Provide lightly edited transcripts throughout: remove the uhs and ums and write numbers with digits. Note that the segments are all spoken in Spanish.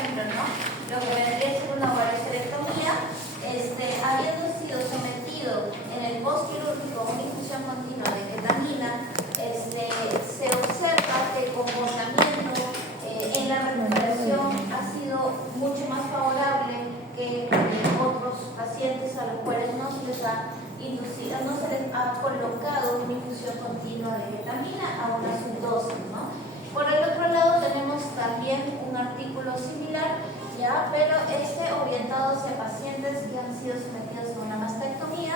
ejemplo, ¿no? Lo que vendría a ser una varicocectomía, habiendo sido sometido en el postquirúrgico a una infusión continua de ketamina, se observa que el comportamiento en la recuperación ha sido mucho más favorable que otros pacientes a los cuales no se les ha inducido, no se les ha colocado una infusión continua de ketamina a una subdosis, ¿no? Por el otro lado tenemos también un artículo similar, ¿ya? Pero orientado hacia pacientes que han sido sometidos a una mastectomía,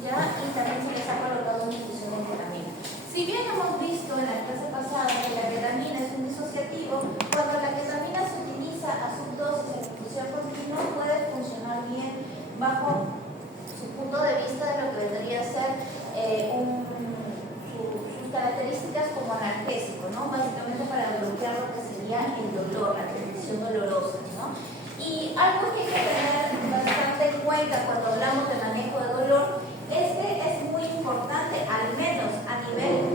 ¿ya? Y también se les ha colocado una infusión de ketamina. Si bien hemos visto en la clase pasada que la ketamina es un disociativo, cuando la ketamina se utiliza a subdosis en infusión continua puede funcionar bien bajo su punto de vista de lo que debería ser sus características como analgésico, ¿no? Básicamente para bloquear lo que sería el dolor, la tensión dolorosa, ¿no? Y algo que hay que tener bastante en cuenta cuando hablamos de manejo de dolor es que es muy importante, al menos a nivel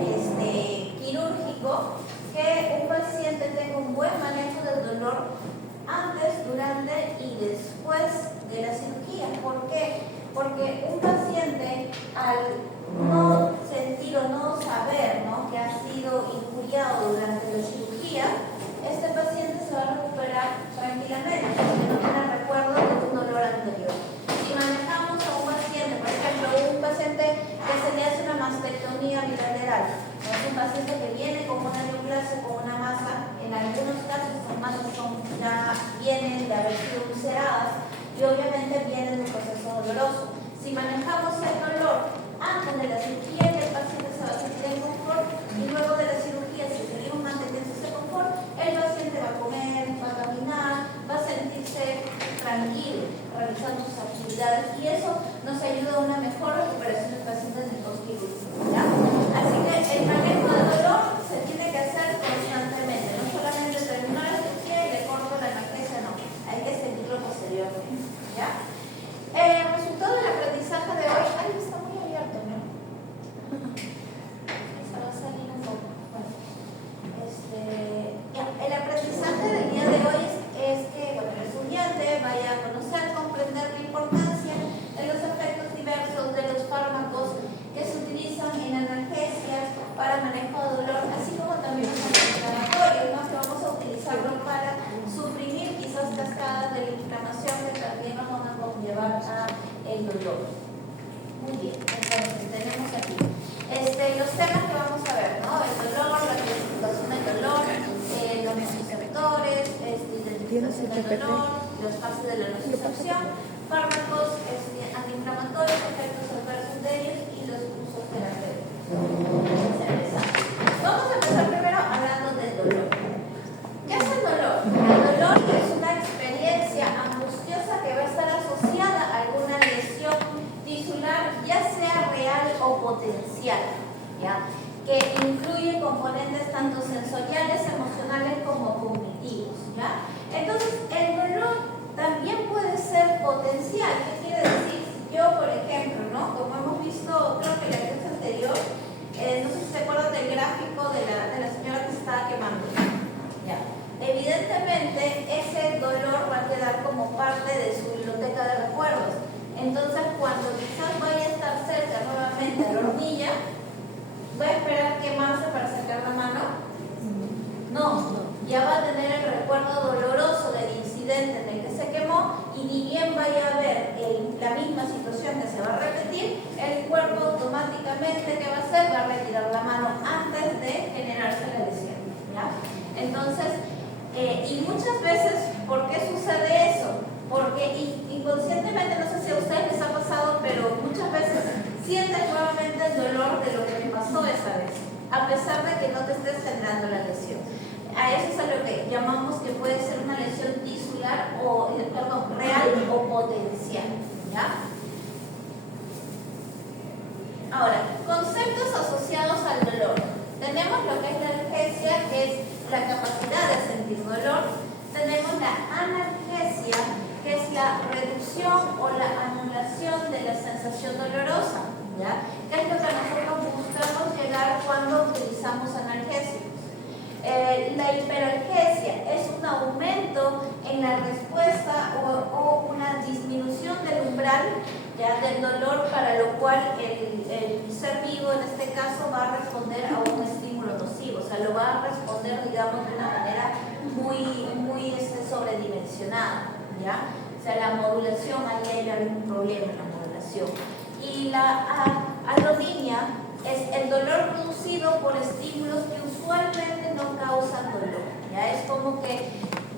quirúrgico, que un paciente tenga un buen manejo del dolor antes, durante y después de la cirugía. ¿Por qué? Porque un paciente, al no sentir o no saber, ¿no?, que ha sido injuriado durante la cirugía, este paciente se va a recuperar tranquilamente, porque no tiene recuerdo de un dolor anterior. Si manejamos a un paciente, por ejemplo, un paciente que se le hace una mastectomía bilateral, ¿no?, es un paciente que viene con una neoplasia, con una masa, en algunos casos esas masas ya vienen de haber sido ulceradas y obviamente vienen de un proceso doloroso. Si manejamos el dolor antes de la cirugía, el paciente se va a sentir en confort, y luego de la cirugía, si seguimos manteniendo ese confort, el paciente va a comer, va a caminar, va a sentirse tranquilo realizando sus actividades, y eso nos ayuda a una mejor recuperación del paciente en el postquirúrgico, ¿ya? Así que el manejo del dolor se tiene que hacer constantemente, no solamente terminar la cirugía y le corto la analgesia, no, hay que seguirlo posteriormente, ¿ya? El resultado del aprendizaje de hoy, está muy abierto, ¿no? Se va a salir un poco. Bueno, el aprendizaje del día de hoy es que, bueno, el estudiante vaya a conocer, comprender la importancia de los efectos diversos de los fármacos que se utilizan en analgesia para manejo de dolor, así como también los antiinflamatorios, ¿no?, que vamos a utilizarlo para suprimir quizás cascadas de la inflamación que también nos van a conllevar a el dolor. Muy bien, entonces tenemos aquí los temas que vamos a ver, ¿no? El dolor, la clasificación del dolor, los receptores, identificación del dolor, las fases de la nocicepción, fármacos antiinflamatorios, efectos adversos de ellos y los usos terapéuticos. Vamos a empezar primero hablando del dolor. ¿Qué es el dolor? El dolor es una experiencia angustiosa que va a estar asociada a alguna lesión tisular, ya sea real o potencial, ¿ya?, que incluye componentes tanto sensoriales, emocionales como cognitivos, ¿ya? Entonces, el dolor también puede ser potencial. ¿Qué quiere decir? Yo, por ejemplo, ¿no?, como hemos visto, creo que en la clase anterior, no sé si se acuerdan del gráfico de la señora que se estaba quemando, ¿ya? Evidentemente, ese dolor va a quedar como parte de su biblioteca de recuerdos. Entonces, cuando quizás vaya a estar cerca nuevamente a la hornilla, ¿va a esperar quemarse para sacar la mano? No, ya va a tener el recuerdo doloroso del incidente en el que se quemó, y ni bien vaya a ver la misma situación que se va a repetir, el cuerpo automáticamente, ¿qué va a hacer? Va a retirar la mano antes de generarse la lesión, ¿ya? Entonces, y muchas veces, ¿por qué sucede eso? Porque inconscientemente, no sé si a ustedes les ha pasado, pero muchas veces sientes nuevamente el dolor de lo que te pasó esa vez, a pesar de que no te estés generando la lesión. A eso es a lo que llamamos que puede ser una lesión tisular real o potencial, ¿ya? Ahora, conceptos asociados al dolor. Tenemos lo que es la analgesia, que es la capacidad de sentir dolor. Tenemos la analgesia, que es la reducción o la anulación de la sensación dolorosa, ¿ya? ¿Qué es lo que nosotros buscamos llegar cuando utilizamos analgésicos? La hiperalgesia es un aumento en la respuesta o una disminución del umbral ya del dolor, para lo cual el ser vivo en este caso va a responder a un estímulo nocivo, o sea, lo va a responder, digamos, de una manera muy sobredimensionada, ¿ya? O sea, la modulación, ahí hay algún problema en la modulación. Y la alodinia es el dolor producido por estímulos que usualmente no causan dolor, ¿ya? Es como que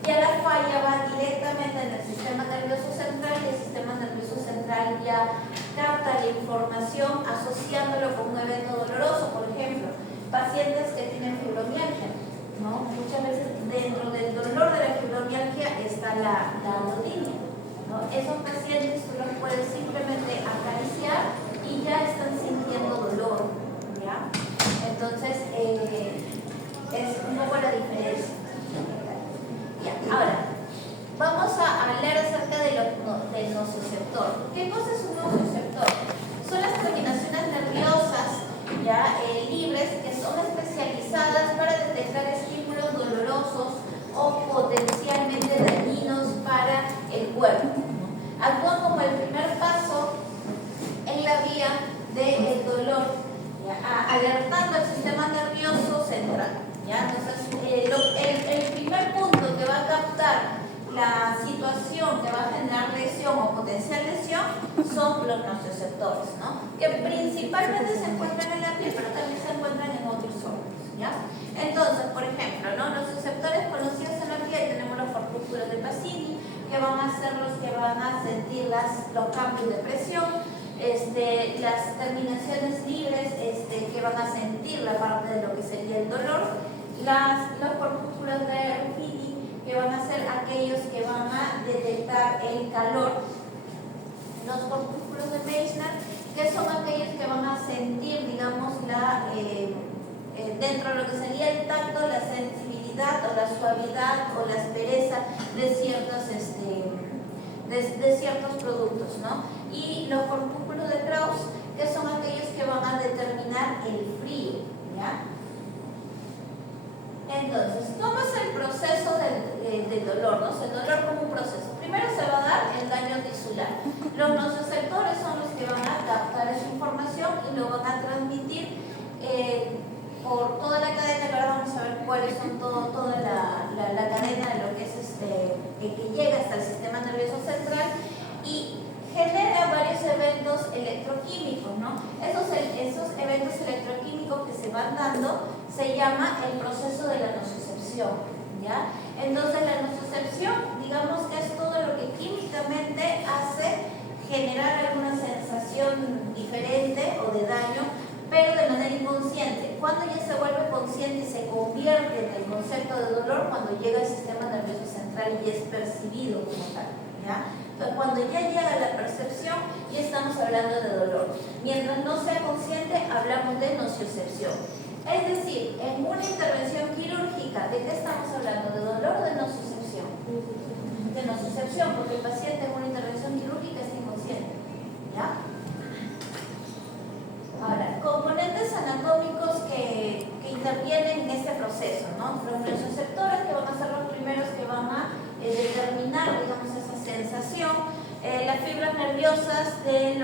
ya la falla va directamente en el sistema nervioso central y el sistema nervioso central ya capta la información asociándolo con un evento doloroso. Por ejemplo, pacientes que tienen fibromialgia, ¿no? Muchas veces dentro del dolor de la fibromialgia está la alodinia, ¿no? Esos pacientes tú los puedes simplemente acariciar y ya están sintiendo dolor, ¿ya? Entonces, es un poco la diferencia. Ahora, vamos a hablar acerca del nociceptor. ¿Qué cosa es un nociceptor? Son las terminaciones nerviosas ya libres que son especializadas para detectar estímulos dolorosos o potencialmente dañinos para el cuerpo. Actúan como el primer paso en la vía del dolor, ¿ya? Alertando al sistema nervioso central, ¿ya? Entonces, el primer punto que va a captar la situación que va a generar lesión o potencial lesión son los nociceptores, ¿no? Que principalmente se encuentran en la piel, pero también se encuentran en otros órganos, ¿ya? Entonces, por ejemplo, ¿no? Los nociceptores conocidos en la piel tenemos los corpúsculos de Pacini, que van a ser los que van a sentir los cambios de presión, las terminaciones libres que van a sentir la parte de lo que sería el dolor, los corpúsculos de Ruffini, que van a ser aquellos que van a detectar el calor, los corpúsculos de Meissner, que son aquellos que van a sentir, digamos, dentro de lo que sería el tacto, la sensibilidad o la suavidad o la aspereza de ciertos productos, ¿no? Y los corpúsculos de Krauss, que son aquellos que van a determinar el frío, ¿ya? Entonces, ¿cómo es el proceso del dolor? ¿No? El dolor como un proceso. Primero se va a dar el daño tisular. Los nociceptores son los que van a captar esa información y lo van a transmitir por toda la cadena, que ahora vamos a ver cuáles son toda la cadena de lo que es que llega hasta el sistema nervioso central y genera varios eventos electroquímicos, ¿no? Esos eventos electroquímicos que se van dando se llama el proceso de la nocicepción, ¿ya? Entonces la nocicepción, digamos que es todo lo que químicamente hace generar alguna sensación diferente o de daño, pero de manera inconsciente. Cuando ya se vuelve consciente y se convierte en el concepto de dolor, cuando llega al sistema nervioso central y es percibido como tal, ¿ya? Entonces, cuando ya llega la percepción, ya estamos hablando de dolor. Mientras no sea consciente, hablamos de nociocepción. Es decir, en una intervención quirúrgica, ¿de qué estamos hablando? ¿De dolor o de nociocepción? De nociocepción, porque el paciente en una intervención quirúrgica es inconsciente, ¿ya? Ahora, componentes anatómicos que intervienen en este proceso, ¿no? Los nocioceptores, que van a ser los primeros que van a determinar, digamos, esa sensación. Las fibras nerviosas del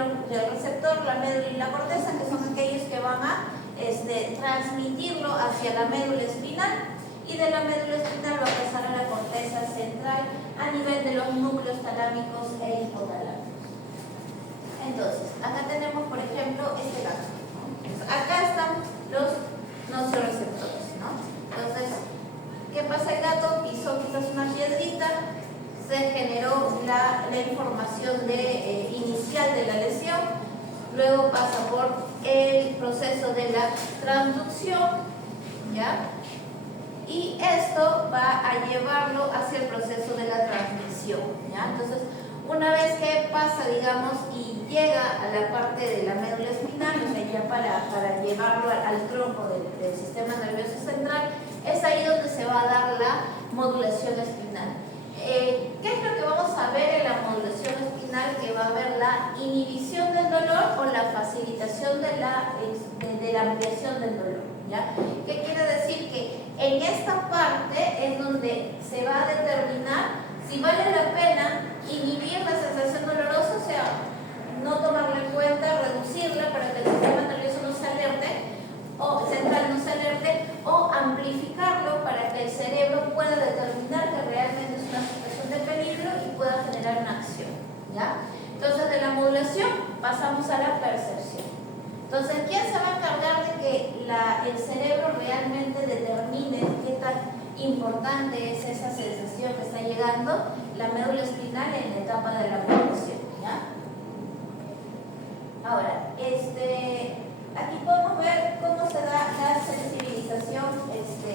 receptor, la médula y la corteza, que son aquellos que van a transmitirlo hacia la médula espinal, y de la médula espinal va a pasar a la corteza central a nivel de los núcleos talámicos e hipotalámicos. Entonces, acá tenemos, por ejemplo, este caso, ¿no? Acá están los nocioreceptores, ¿no? Entonces, ¿qué pasa? El gato pisó quizás una piedrita, se generó la información inicial de la lesión, luego pasa por el proceso de la transducción, ¿ya? Y esto va a llevarlo hacia el proceso de la transmisión, ¿ya? Entonces, una vez que pasa, digamos, y llega a la parte de la médula espinal, o sea, ya para llevarlo al tronco del sistema nervioso central, es ahí donde se va a dar la modulación espinal. ¿Qué es lo que vamos a ver en la modulación espinal? Que va a haber la inhibición del dolor o la facilitación de la ampliación del dolor, ¿ya? ¿Qué quiere decir? Que en esta parte es donde se va a determinar si vale importante es esa sensación que está llegando la médula espinal en la etapa de la modulación, ¿ya? Ahora, aquí podemos ver cómo se da la sensibilización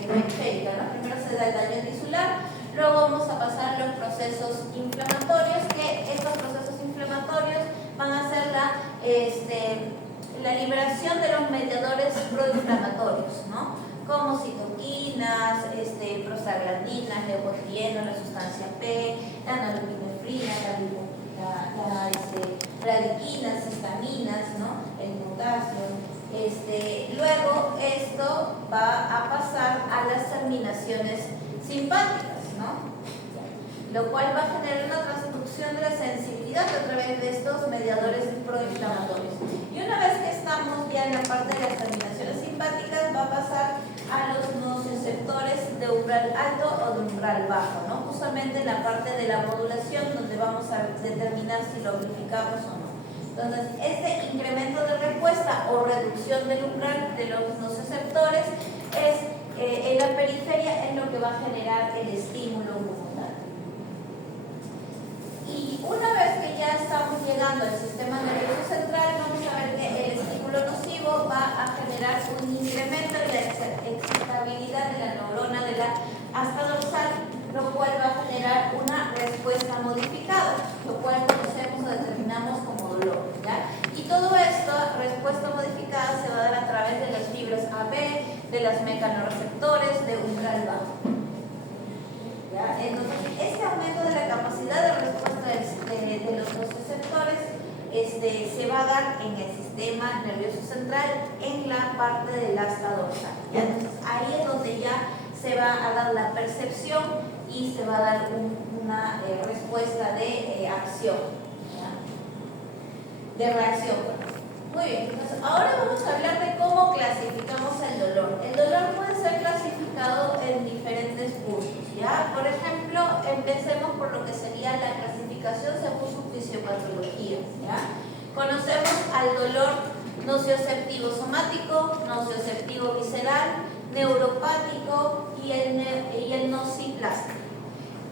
periférica, ¿no? Primero se da el daño tisular, luego vamos a pasar a los procesos inflamatorios, que estos procesos inflamatorios van a ser la liberación de los mediadores proinflamatorios, ¿no? Como citoquinas, prostaglandinas, leucotrieno, la sustancia P, la norepinefrina, radiquinas, histaminas, ¿no? El potasio. Luego esto va a pasar a las terminaciones simpáticas, ¿no? Lo cual va a generar una transducción de la sensibilidad a través de estos mediadores proinflamatorios. Y una vez que estamos ya en la parte de las terminaciones simpáticas, va a pasar a los nociceptores de umbral alto o de umbral bajo, ¿no? Justamente en la parte de la modulación, donde vamos a determinar si lo amplificamos o no. Entonces, este incremento de respuesta o reducción del umbral de los nociceptores en la periferia es lo que va a generar el estímulo pulmonar. Y una vez que ya estamos llegando al sistema nervioso central, vamos a ver que el estímulo nocivo va a generar un incremento en la excitabilidad de la neurona de la asta dorsal, lo cual va a generar una respuesta modificada, lo cual conocemos o determinamos como dolor, ¿ya? Y todo esto, respuesta modificada, se va a dar a través de las fibras AB, de los mecanorreceptores de umbral bajo. ¿Ya? Entonces, este aumento de la capacidad de respuesta de los nociceptores se va a dar en el sistema nervioso central, en la parte del asta dorsal. ¿Ya? Entonces, ahí es donde ya se va a dar la percepción y se va a dar una respuesta de acción, ¿ya? De reacción. Muy bien, entonces ahora vamos a hablar de cómo clasificamos el dolor. El dolor puede ser clasificado en diferentes cursos, ¿ya? Por ejemplo, empecemos por lo que sería la clasificación según su fisiopatología, ¿ya? Conocemos al dolor nocioceptivo somático, nocioceptivo visceral, neuropático y el nociplástico.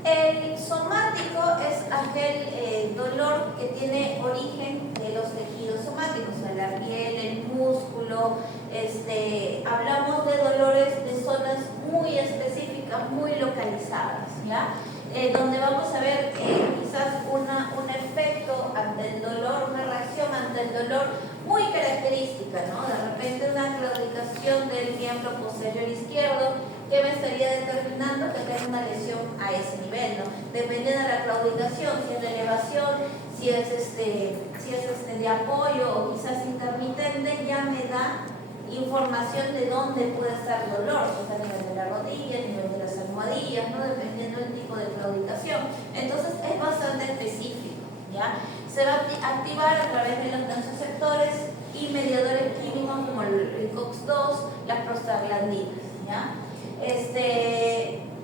El somático es aquel dolor que tiene origen de los tejidos somáticos, o sea, la piel, el músculo. Hablamos de dolores de zonas muy específicas, muy localizadas, ¿ya? Donde vamos a ver quizás un efecto ante el dolor, una reacción ante el dolor muy característica, ¿no? De repente una claudicación del miembro posterior izquierdo que me estaría determinando que tengo una lesión a ese nivel, ¿no? Dependiendo de la claudicación, si es de elevación, si es de apoyo o quizás intermitente, ya me da información de dónde puede estar el dolor, si está a nivel de la rodilla, a nivel de las almohadillas, ¿no? Dependiendo del tipo de claudicación. Entonces es bastante específico, ¿ya? Se va a activar a través de los nociceptores y mediadores químicos como el COX-2, las prostaglandinas, ¿ya?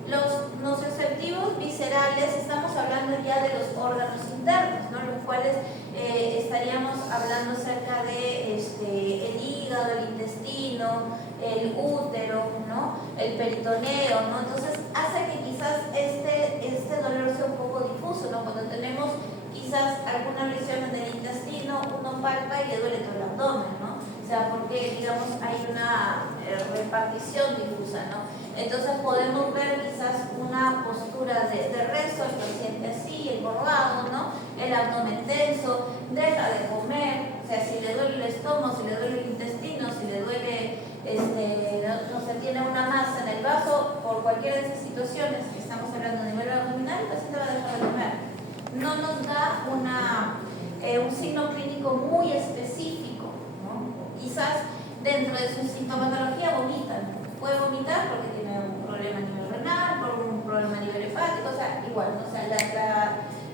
Los nociceptivos viscerales, estamos hablando ya de los órganos internos, ¿no? Los cuales estaríamos hablando acerca de el hígado, el intestino, el útero, ¿no? El peritoneo, ¿no? Entonces hace que quizás este dolor sea un poco difuso, ¿no? Cuando tenemos quizás alguna lesión en el intestino, uno palpa y le duele todo el abdomen, ¿no? O sea, porque digamos hay una repartición difusa, ¿no? Entonces podemos ver quizás una postura de rezo, el paciente así, encorvado, ¿no? El abdomen tenso, deja de comer, o sea, si le duele el estómago, si le duele el intestino, si le duele, no se tiene una masa en el vaso, por cualquiera de esas situaciones que estamos hablando a nivel abdominal, el paciente va a dejar de comer. No nos da un signo clínico muy específico, ¿no? Quizás dentro de su sintomatología vomitan. Puede vomitar porque tiene un problema a nivel renal, por un problema a nivel hepático, o sea, igual, ¿no? O sea,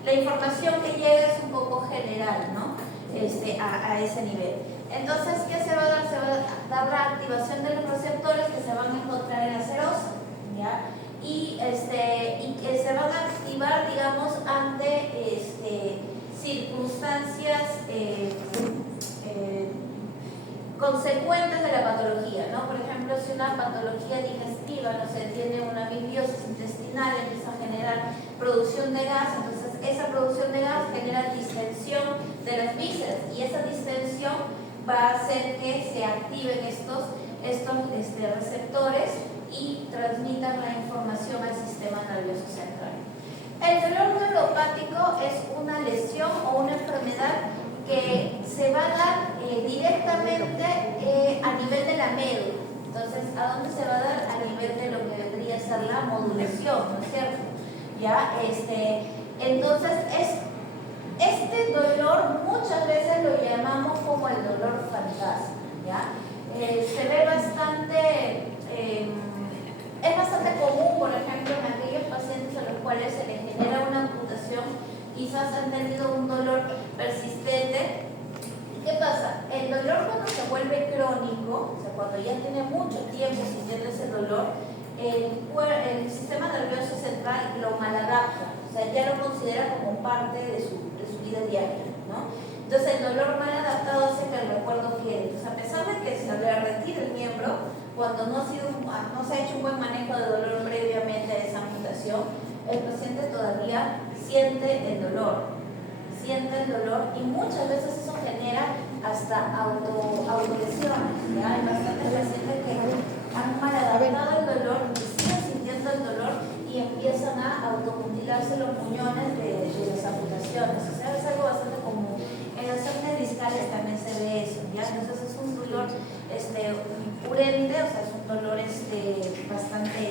la información que llega es un poco general, ¿no? A ese nivel. Entonces, ¿qué se va a dar? Se va a dar la activación de los receptores que se van a encontrar en la serosa, ¿ya? Y que se van a activar, digamos, ante circunstancias consecuentes de la patología, ¿no? Por ejemplo, si una patología digestiva, no sé, tiene una disbiosis intestinal, empieza a generar producción de gas, entonces esa producción de gas genera distensión de las vísceras y esa distensión va a hacer que se activen estos receptores y transmitan la información al sistema nervioso central. El dolor neuropático es una lesión o una enfermedad que se va a dar directamente a nivel de la médula. Entonces, ¿a dónde se va a dar? A nivel de lo que vendría a ser la modulación, ¿no es cierto? ¿Ya? Entonces, este dolor muchas veces lo llamamos como el dolor fantasma, ¿ya? Se ve bastante, es bastante común, por ejemplo, en aquellos pacientes a los cuales se les genera una amputación, quizás han tenido un dolor persistente. ¿Qué pasa? El dolor cuando se vuelve crónico, o sea, cuando ya tiene mucho tiempo sintiendo ese dolor, el sistema nervioso central lo maladapta, o sea, ya lo considera como parte de su vida diaria, ¿no? Entonces el dolor mal adaptado hace que el recuerdo quede. Entonces, a pesar de que se le retira el miembro, cuando no se ha hecho un buen manejo de dolor previamente a esa amputación, el paciente todavía siente el dolor y muchas veces eso genera hasta autolesiones. Hay bastantes pacientes que han mal adaptado el dolor y siguen sintiendo el dolor y empiezan a automutilarse los muñones de las amputaciones. O sea, es algo bastante común. En las hernias discales también se ve eso, ¿ya? Entonces es un dolor purente, o sea, es un dolor bastante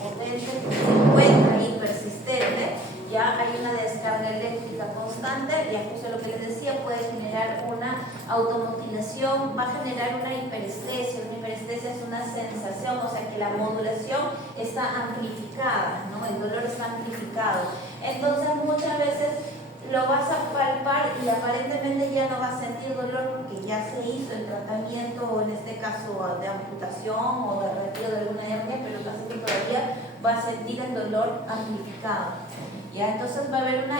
potente, que se encuentra ahí persistente. Ya hay una descarga eléctrica constante, y justo lo que les decía, puede generar una automutilación, va a generar una hiperestesia. Una hiperestesia es una sensación, o sea que la modulación está amplificada, ¿no? El dolor está amplificado. Entonces muchas veces lo vas a palpar y aparentemente ya no vas a sentir dolor porque ya se hizo el tratamiento, o en este caso de amputación o de retiro de alguna hernia, pero el paciente todavía va a sentir el dolor amplificado. ¿Ya? Entonces va a haber una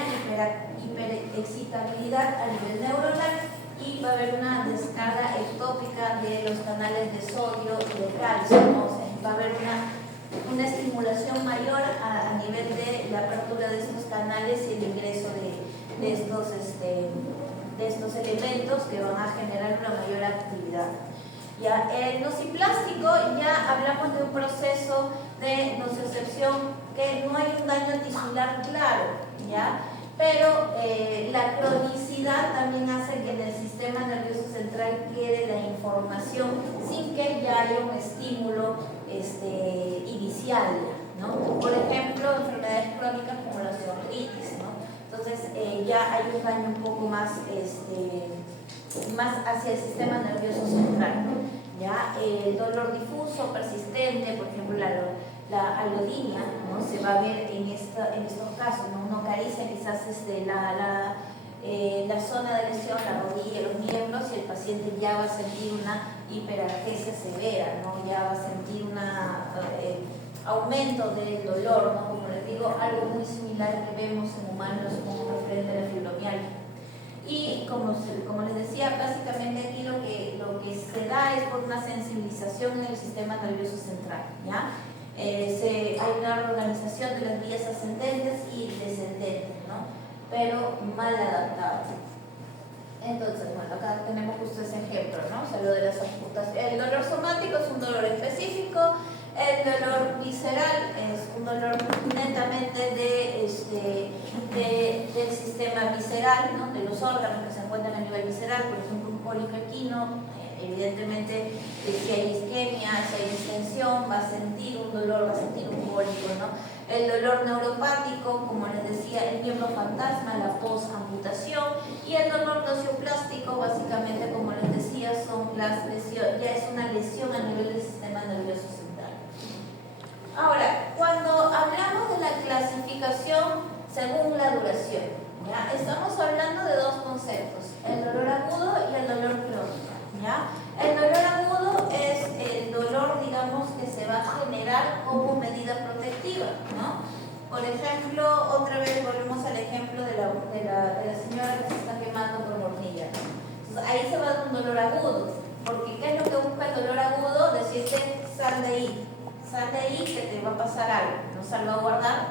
hiperexcitabilidad a nivel neuronal y va a haber una descarga ectópica de los canales de sodio y de calcio, ¿no? O sea, va a haber una estimulación mayor a nivel de la apertura de estos canales y el ingreso de estos elementos que van a generar una mayor actividad. Ya, el nociplástico, ya hablamos de un proceso de nocicepción que no hay un daño tisular claro, ¿ya? Pero la cronicidad también hace que en el sistema nervioso central quede la información sin que ya haya un estímulo inicial, ¿no? Por ejemplo, enfermedades crónicas como la osteoartritis, ¿no? Entonces ya hay un daño un poco más hacia el sistema nervioso central, ¿ya? El dolor difuso, persistente, por ejemplo la alodinia, ¿no? Se va a ver en estos casos, ¿no? Uno acaricia quizás la zona de lesión, la rodilla, los miembros, y el paciente ya va a sentir una hiperalgesia severa, ¿no? Ya va a sentir un aumento del dolor, ¿no? Como les digo, algo muy similar que vemos en humanos como referente a la fibromialgia. Y como les decía, básicamente aquí lo que se da es por una sensibilización en el sistema nervioso central, ¿ya? Hay una organización de las vías ascendentes y descendentes, ¿no? Pero mal adaptadas. Entonces, bueno, acá tenemos justo ese ejemplo, ¿no? O sea, lo de las amputaciones. El dolor somático es un dolor específico. El dolor visceral es un dolor netamente del sistema visceral, ¿no? De los órganos que se encuentran a nivel visceral. Por ejemplo, un cólico equino, evidentemente, si hay isquemia, si hay distensión, va a sentir un dolor, va a sentir un cólico, ¿no? El dolor neuropático, como les decía, el miembro fantasma, la posamputación, y el dolor nocioplástico, básicamente, como les decía, son las lesiones, ya es una lesión a nivel del sistema nervioso central. Ahora, cuando hablamos de la clasificación según la duración, ¿ya? Estamos hablando de dos conceptos, el dolor agudo y el dolor crónico, ¿ya? El dolor agudo es el dolor, digamos, que se va a generar como medida protectiva, ¿no? Por ejemplo, otra vez volvemos al ejemplo de la señora que se está quemando por hornilla. Entonces, ahí se va a dar un dolor agudo, Porque ¿qué es lo que busca el dolor agudo? Decirte, sal de ahí que te va a pasar algo, no salvaguardar,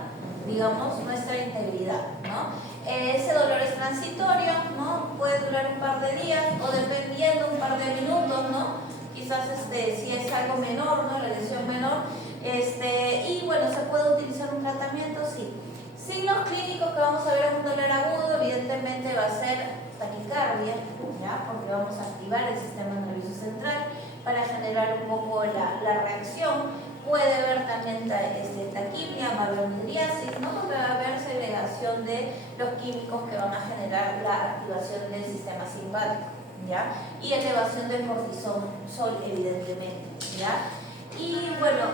digamos, nuestra integridad, ¿no? Ese dolor es transitorio, ¿no? Puede durar un par de días o dependiendo un par de minutos, ¿no? Quizás si es algo menor, ¿no? La lesión menor, y bueno, se puede utilizar un tratamiento, sí. Signos clínicos que vamos a ver en un dolor agudo, evidentemente va a ser taquicardia, ¿ya? Porque vamos a activar el sistema nervioso central para generar un poco la reacción. Puede haber también taquipnia, va a haber midriasis, ¿no? Porque va a haber segregación de los químicos que van a generar la activación del sistema simpático, ¿ya? Y elevación del cortisol, evidentemente, ¿ya? Y bueno,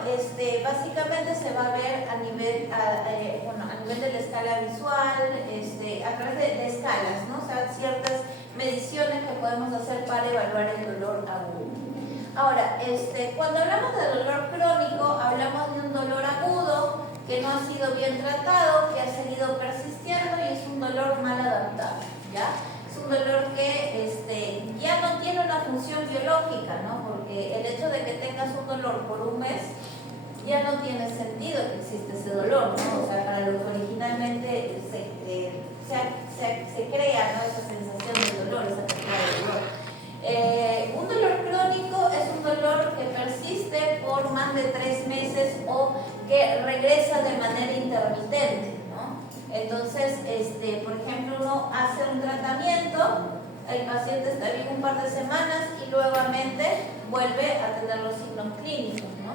básicamente se va a ver a nivel de la escala visual, a través de escalas, ¿no? O sea, ciertas mediciones que podemos hacer para evaluar el dolor agudo. Ahora, cuando hablamos de dolor crónico, hablamos de un dolor agudo que no ha sido bien tratado, que ha seguido persistiendo y es un dolor mal adaptado, ¿ya? Es un dolor que ya no tiene una función biológica, ¿no? Porque el hecho de que tengas un dolor por un mes ya no tiene sentido que existe ese dolor, ¿no? O sea, para lo que originalmente se crea, ¿no? Esa sensación de dolor, esa cantidad de dolor. Un dolor crónico es un dolor que persiste por más de 3 meses o que regresa de manera intermitente, ¿no? Entonces, por ejemplo, uno hace un tratamiento, el paciente está bien un par de semanas y nuevamente vuelve a tener los signos clínicos, ¿no?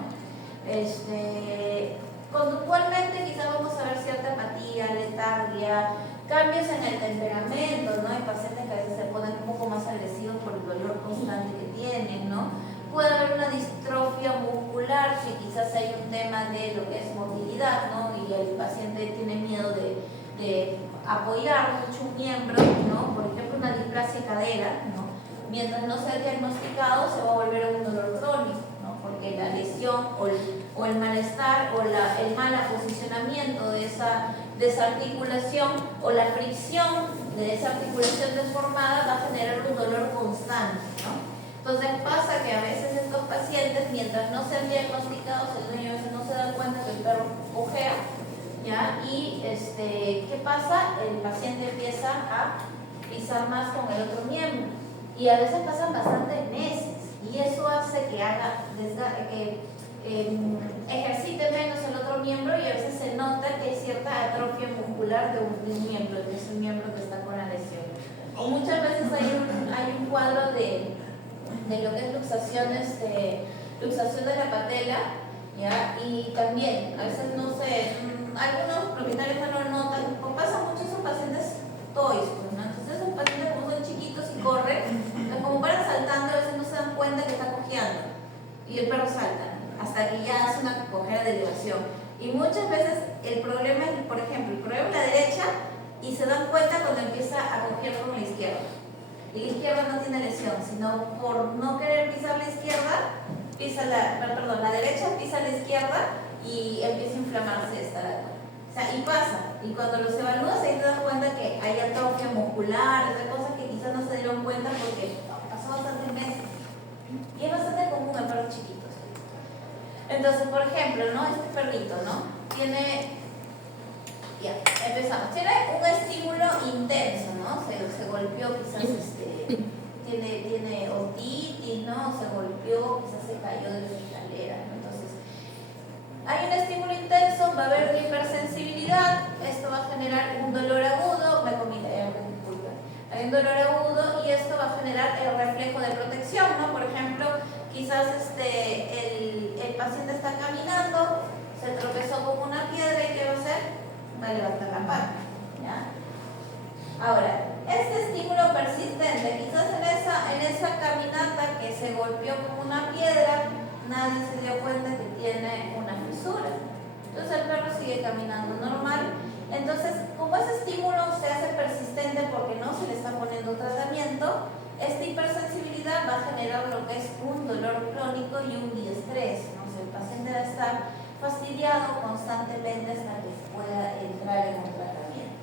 Conductualmente quizás vamos a ver cierta apatía, letargia, cambios en el temperamento, ¿no? Hay pacientes que a veces se ponen un poco más agresivos por el dolor constante que tienen, ¿no? Puede haber una distrofia muscular si quizás hay un tema de lo que es movilidad, ¿no? Y el paciente tiene miedo de apoyar mucho un miembro, ¿no? Por ejemplo, una displasia cadera, ¿no? Mientras no sea diagnosticado se va a volver un dolor crónico, ¿no? Porque la lesión o el malestar o el mal aposicionamiento de esa articulación o la fricción de esa articulación deformada va a generar un dolor constante, ¿no? Entonces pasa que a veces estos pacientes, mientras no sean diagnosticados, el dueño a veces no se da cuenta que el perro cojea, ¿ya? Y ¿qué pasa? El paciente empieza a pisar más con el otro miembro y a veces pasan bastantes meses y eso hace que ejercite menos el otro miembro y a veces se nota que hay cierta atrofia muscular de un miembro, que es el miembro que está con la lesión. O muchas veces hay un cuadro de lo que es luxación de la patela, ¿ya? Y también, a veces no sé, algunos propietarios no lo notan, como pasa mucho esos pacientes toys, ¿no? Entonces esos pacientes como son chiquitos y corren, como paran saltando, a veces no se dan cuenta que está cojeando y el perro salta hasta que ya hace una cojera de elevación. Y muchas veces el problema es, por ejemplo, el problema es la derecha y se dan cuenta cuando empieza a cojear con la izquierda. Y la izquierda no tiene lesión, sino por no querer pisar la izquierda, la derecha pisa la izquierda y empieza a inflamarse esta. O sea, y pasa. Y cuando los evalúas ahí te das cuenta que hay atrofia muscular, de cosas que quizás no se dieron cuenta porque pasó bastantes meses. Y es bastante común en perros chiquitos. Entonces, por ejemplo, ¿no? Este perrito, ¿no? Empezamos. Tiene un estímulo intenso, ¿no? Se golpeó, quizás tiene otitis, ¿no? Se golpeó, quizás se cayó de la escalera, ¿no? Entonces, hay un estímulo intenso, va a haber una hipersensibilidad, esto va a generar un dolor agudo, hay un dolor agudo y esto va a generar el reflejo de protección, ¿no? Por ejemplo, quizás el paciente está caminando, se tropezó con una piedra y ¿qué va a hacer? Va a levantar la pata, ¿ya? Ahora, este estímulo persistente, quizás en esa caminata que se golpeó con una piedra, nadie se dio cuenta que tiene una fisura. Entonces el perro sigue caminando normal. Entonces, como ese estímulo se hace persistente porque no se le está poniendo tratamiento, esta hipersensibilidad va a generar lo que es un dolor crónico y un diestrés, ¿no? O sea, el paciente va a estar fastidiado constantemente hasta que pueda entrar en un tratamiento.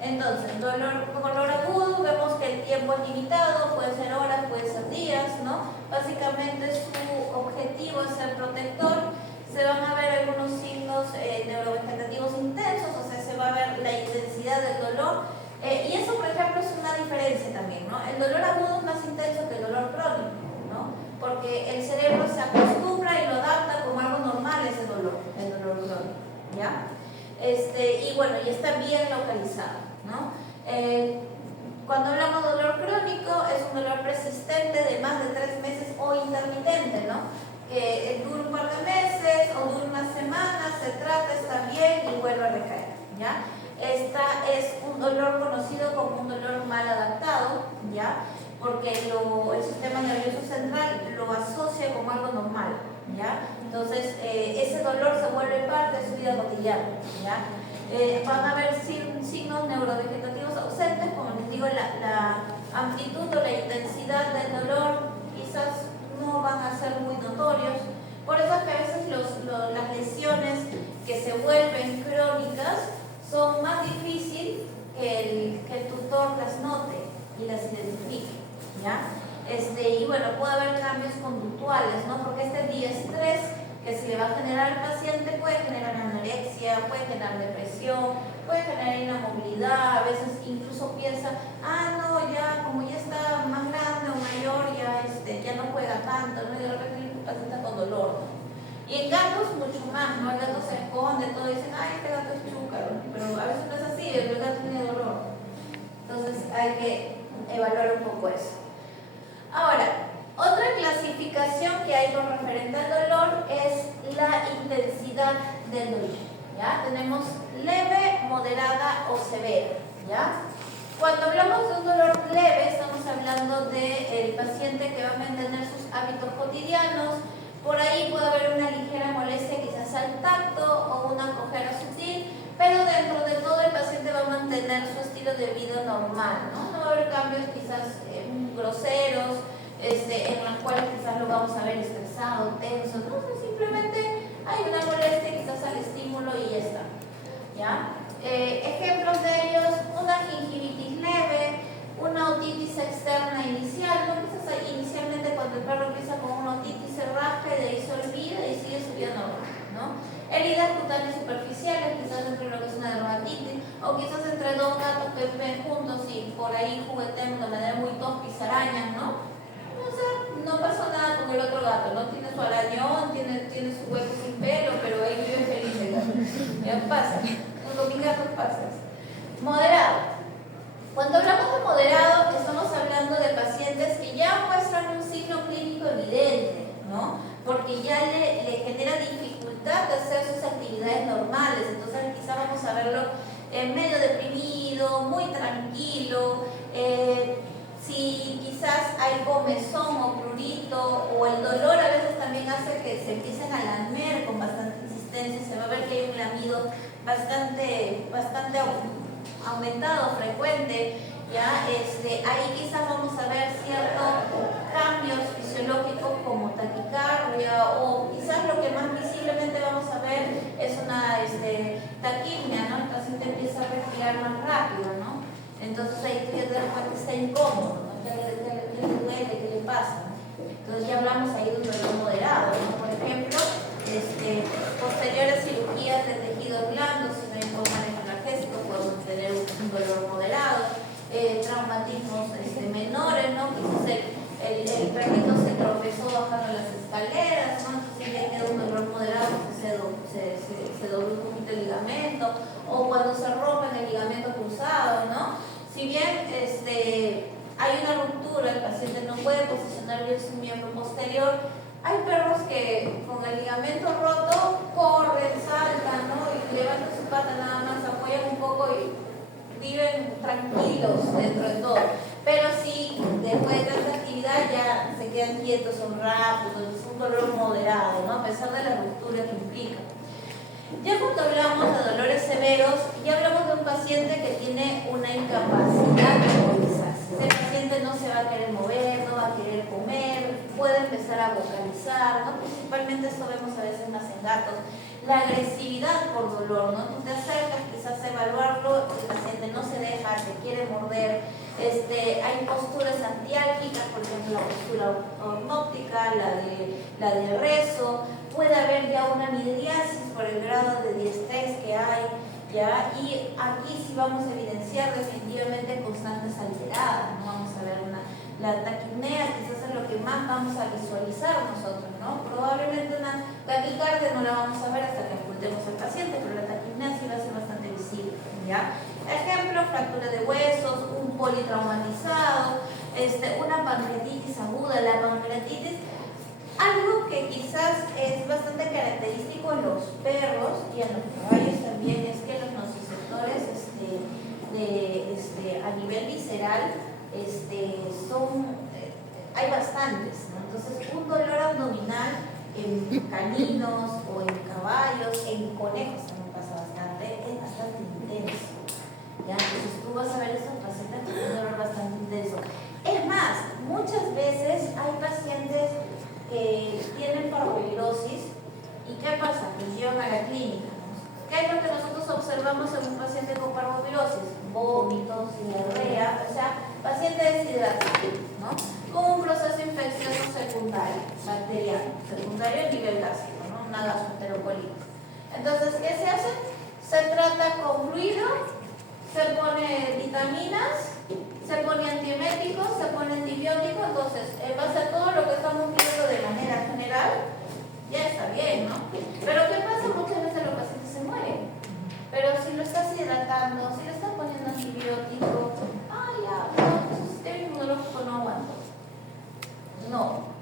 Entonces, dolor agudo, vemos que el el tiempo es limitado, puede ser horas, puede ser días, ¿no? Básicamente su objetivo es ser protector. Se van a ver algunos signos neurovegetativos intensos, o sea, se va a ver la intensidad del dolor. Y eso, por ejemplo, es una diferencia también, ¿no? El dolor agudo es más intenso que el dolor crónico, ¿no? Porque el cerebro se acostumbra y lo adapta como algo normal ese dolor, el dolor crónico, ¿ya? Y bueno, y está bien localizado, ¿no? Cuando hablamos de dolor crónico, es un dolor persistente de más de 3 meses o intermitente, ¿no? Que dura un par de meses o dura unas semanas, se trata, está bien y vuelve a recaer, ¿ya? Esta es un dolor conocido como un dolor mal adaptado, ¿ya? Porque el sistema nervioso central lo asocia como algo normal, ¿ya? Entonces, ese dolor se vuelve parte de su vida cotidiana, ¿ya? Van a haber signos neurovegetativos ausentes, como les digo, la amplitud o la intensidad del dolor quizás no van a ser muy notorios. Por eso es que a veces las lesiones que se vuelven crónicas son más difíciles que el tutor las note y las identifique, ¿ya? Y bueno, puede haber cambios conductuales, ¿no? Porque este diestrés que se le va a generar al paciente puede generar anorexia, puede generar depresión, puede generar inamovilidad, a veces incluso piensa, no, ya como ya está más grande o mayor, ya no juega tanto, ¿no? Y de repente el paciente está con dolor, ¿no? Y en gatos mucho más, ¿no? El gato se esconde, todo dicen, este gato es chúcaro, pero a veces no es así, el gato tiene dolor. Entonces hay que evaluar un poco eso. Ahora, otra clasificación que hay con referente al dolor es la intensidad del dolor, ¿ya? Tenemos leve, moderada o severa, ¿ya? Cuando hablamos de un dolor leve, estamos hablando del paciente que va a mantener sus hábitos cotidianos. Por ahí puede haber una ligera molestia quizás al tacto o una cojera sutil, pero dentro de todo el paciente va a mantener su estilo de vida normal, ¿no? No va a haber cambios quizás groseros, en los cuales quizás lo vamos a ver estresado, tenso, no sé, simplemente hay una molestia quizás al estímulo y ya está, ¿ya? Ejemplos de ellos, una gingivitis leve, una otitis externa inicial, ¿no? Quizás inicialmente cuando el perro empieza con una otitis se rasca y de ahí se olvida y sigue su vida normal, ¿no? Heridas cutáneas superficiales, quizás entre lo que es una dermatitis, o quizás entre dos gatos que viven juntos y por ahí juguetean de manera muy tosca y se arañan, ¿no? O sea, no pasó nada con el otro gato, ¿no? Tiene su arañón, tiene su hueco sin pelo, pero ahí vive feliz el gato. Ya pasa, con mis gatos pasa. Moderado. Cuando hablamos de moderado, estamos hablando de pacientes que ya muestran un signo clínico evidente, ¿no? Porque ya le genera dificultad de hacer sus actividades normales, entonces quizás vamos a verlo medio deprimido, muy tranquilo, si quizás hay comezón o prurito, o el dolor a veces también hace que se empiecen a lamer con bastante insistencia, se va a ver que hay un lamido bastante aumentado, frecuente, ¿ya? Ahí quizás vamos a ver ciertos cambios fisiológicos como taquicardia, o quizás lo que más visiblemente vamos a ver es una taquipnea, ¿no? El paciente empieza a respirar más rápido, ¿no? Entonces ahí te das cuenta que está incómodo, ¿no? ¿Qué le duele? ¿Qué le pasa? Entonces ya hablamos ahí de un dolor moderado, ¿no? Por ejemplo, posteriores cirugías de tejidos blandos, si no hay manejo analgésico, podemos tener un dolor moderado, traumatismos menores, ¿no? Quizás el perrito se tropezó bajando las escaleras, ¿no? Entonces ya queda un dolor moderado, se dobló un poquito el ligamento, o cuando se rompen el ligamento cruzado, ¿no? Si bien hay una ruptura, el paciente no puede posicionar bien su miembro posterior, hay perros que con el ligamento roto corren, saltan, ¿no? Y levantan su pata nada más, apoyan un poco y viven tranquilos dentro de todo. Pero si después de tanta actividad ya se quedan quietos, son rápidos, es un dolor moderado, ¿no? A pesar de la ruptura que implica. Ya cuando hablamos de dolores severos, ya hablamos de un paciente que tiene una incapacidad de movilizarse. Ese paciente no se va a querer mover, no va a querer comer, puede empezar a vocalizar, ¿no? Principalmente esto vemos a veces más en gatos. La agresividad por dolor, ¿no? Tú te acercas quizás a evaluarlo, el paciente no se deja, se quiere morder. Hay posturas antiálgicas, por ejemplo, la postura ornóptica, la de rezo. Puede haber ya una midriasis por el grado de diestrés que hay, ¿ya? Y aquí sí vamos a evidenciar definitivamente constantes alteradas, ¿no? Vamos a ver la taquipnea, quizás es lo que más vamos a visualizar nosotros, ¿no? Probablemente una taquicardia no la vamos a ver hasta que ocultemos al paciente, pero la taquipnea sí va a ser bastante visible, ¿ya? Ejemplo, fractura de huesos, un politraumatizado, una pancreatitis aguda. La pancreatitis, algo que quizás es bastante característico en los perros y en los caballos también, es que los nociceptores a nivel visceral hay bastantes, ¿no? Entonces, un dolor abdominal en caninos o en caballos, en conejos también pasa bastante, es bastante intenso, ¿ya? Entonces tú vas a ver estos pacientes con un dolor bastante intenso. Es más, muchas veces hay pacientes que tienen parvovirosis y ¿qué pasa? Que llevan a la clínica, ¿no? ¿Qué es lo que nosotros observamos en un paciente con parvovirosis? Vómitos, diarrea, o sea, paciente deshidratado, ¿no? Con un proceso infeccioso secundario, bacteriano, secundario a nivel gástrico, ¿no? Una gastroenterocolitis. Entonces, ¿qué se hace? Se trata con fluido, se pone vitaminas, se pone antieméticos, se pone antibióticos. Entonces, en base a todo lo que estamos viendo de manera general, ya está bien, ¿no? Pero ¿qué pasa? Muchas veces los pacientes se mueren. Pero si lo estás hidratando, si le estás poniendo antibiótico, su sistema inmunológico no aguantó. No.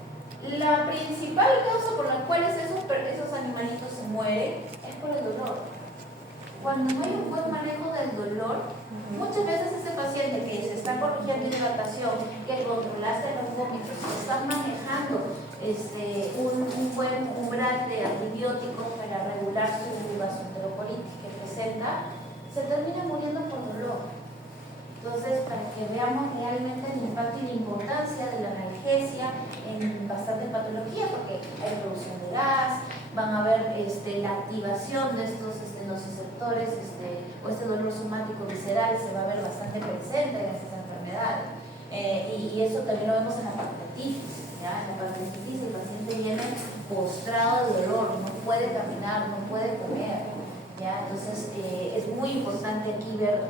La principal causa por la cual esos animalitos se mueren es por el dolor. Cuando no hay un buen manejo del dolor, muchas veces ese paciente que se está corrigiendo hidratación, que controlaste los vómitos, que estás manejando un buen umbral de antibióticos para regular su gastroenterocolitis que presenta, se termina muriendo por dolor. Entonces, para que veamos realmente el impacto y la importancia de la analgesia en bastante patología, porque hay producción de gas, van a ver la activación de estos nociceptores o dolor somático visceral se va a ver bastante presente en estas enfermedades. Y eso también lo vemos en la pancreatitis, ¿ya? En la pancreatitis el paciente viene postrado de dolor, no puede caminar, no puede comer, ¿ya? Entonces es muy importante aquí ver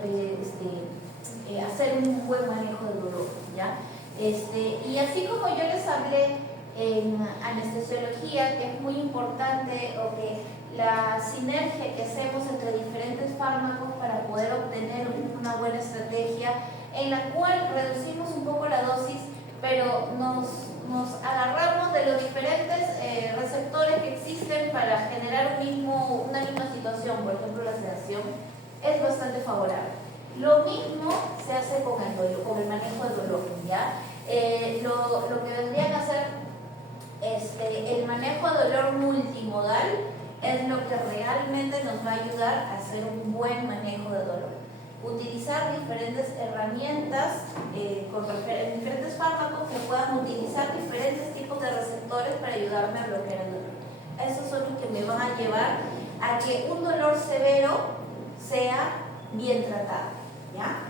hacer un buen manejo del dolor, ¿ya? Y así como yo les hablé en anestesiología, que es muy importante, o que la sinergia que hacemos entre diferentes fármacos para poder obtener una buena estrategia en la cual reducimos un poco la dosis, pero nos agarramos de los diferentes receptores que existen para generar una misma situación, por ejemplo la sedación, es bastante favorable. Lo mismo se hace con el manejo del dolor, ¿ya? Lo que vendrían a hacer el manejo de dolor multimodal es lo que realmente nos va a ayudar a hacer un buen manejo de dolor. Utilizar diferentes herramientas diferentes fármacos que puedan utilizar diferentes tipos de receptores para ayudarme a bloquear el dolor. Esos son los que me van a llevar a que un dolor severo sea bien tratado, ¿ya?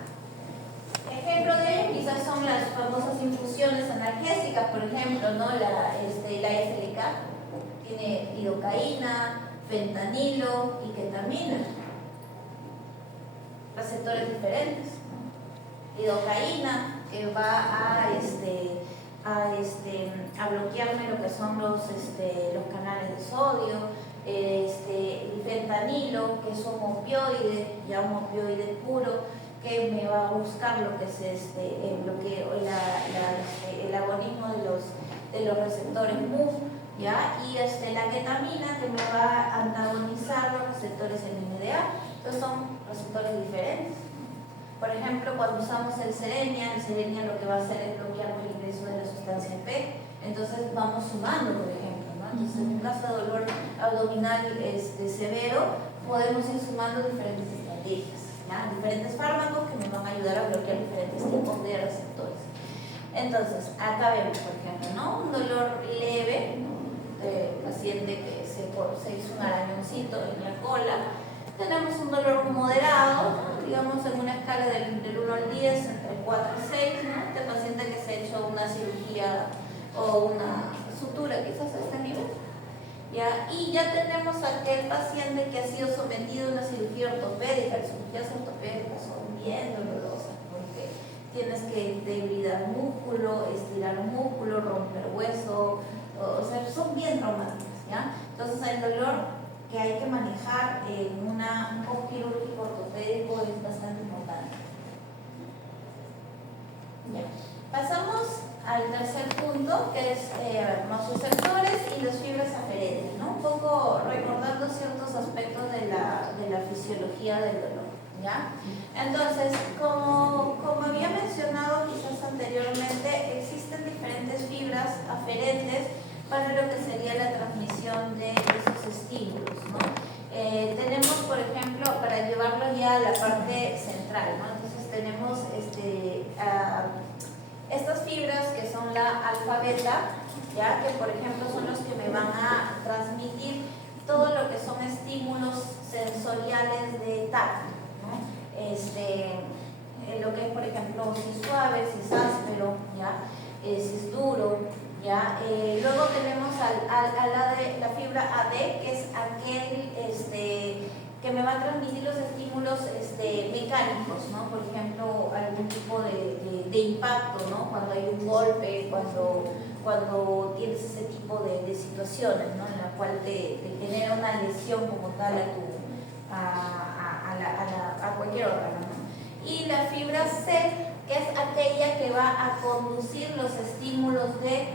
Ejemplo de ello quizás son las famosas infusiones analgésicas, por ejemplo, ¿no? La FLK tiene lidocaína, fentanilo y ketamina, receptores diferentes, ¿no? Lidocaína que va a bloquearme lo que son los canales de sodio, el fentanilo que es un opioide, ya un opioide puro, que me va a buscar lo que es el bloqueo, el agonismo de los receptores MUF, ¿ya? Y la ketamina que me va a antagonizar los receptores NMDA. Entonces son receptores diferentes. Por ejemplo, cuando usamos el Cerenia lo que va a hacer es bloquear el ingreso de la sustancia P. Entonces vamos sumando, por ejemplo, ¿no? Entonces en un caso de dolor abdominal severo, podemos ir sumando diferentes estrategias, ¿ya? Diferentes fármacos que me van a ayudar a bloquear diferentes tipos de receptores. Entonces, acá vemos, por ejemplo, ¿no? Un dolor leve, paciente que se hizo un arañoncito en la cola. Tenemos un dolor moderado, digamos ponemos en una escala del 1 al 10, entre 4 y 6, ¿no? Este paciente que se ha hecho una cirugía o una sutura quizás a este nivel. ¿Ya? Y ya tenemos aquel paciente que ha sido sometido a una cirugía ortopédica. Las cirugías ortopédicas son bien dolorosas porque tienes que debilitar músculo, estirar músculo, romper hueso, o sea, son bien traumáticas, ¿ya? Entonces el dolor que hay que manejar en un post quirúrgico ortopédico es bastante importante. Ya. Pasamos al tercer punto, que es vasoreceptores y las fibras aferentes, ¿no? Un poco recordando ciertos aspectos de la fisiología del dolor, ¿ya? Entonces, como había mencionado quizás anteriormente, existen diferentes fibras aferentes para lo que sería la transmisión de esos estímulos, ¿no? Tenemos, por ejemplo, para llevarlo ya a la parte central, ¿no? Entonces tenemos estas fibras que son la alfa-beta, ya que por ejemplo son los que me van a transmitir todo lo que son estímulos sensoriales de tacto, ¿no? Lo que es por ejemplo si es suave, si es áspero, ya, si es duro, ya. Luego tenemos la fibra AD, que es aquel que me va a transmitir los estímulos mecánicos, ¿no? Por ejemplo, algún tipo de impacto, ¿no? Cuando hay un golpe, cuando tienes ese tipo de situaciones, ¿no? En la cual te genera una lesión como tal a cualquier órgano, ¿no? Y la fibra C, que es aquella que va a conducir los estímulos de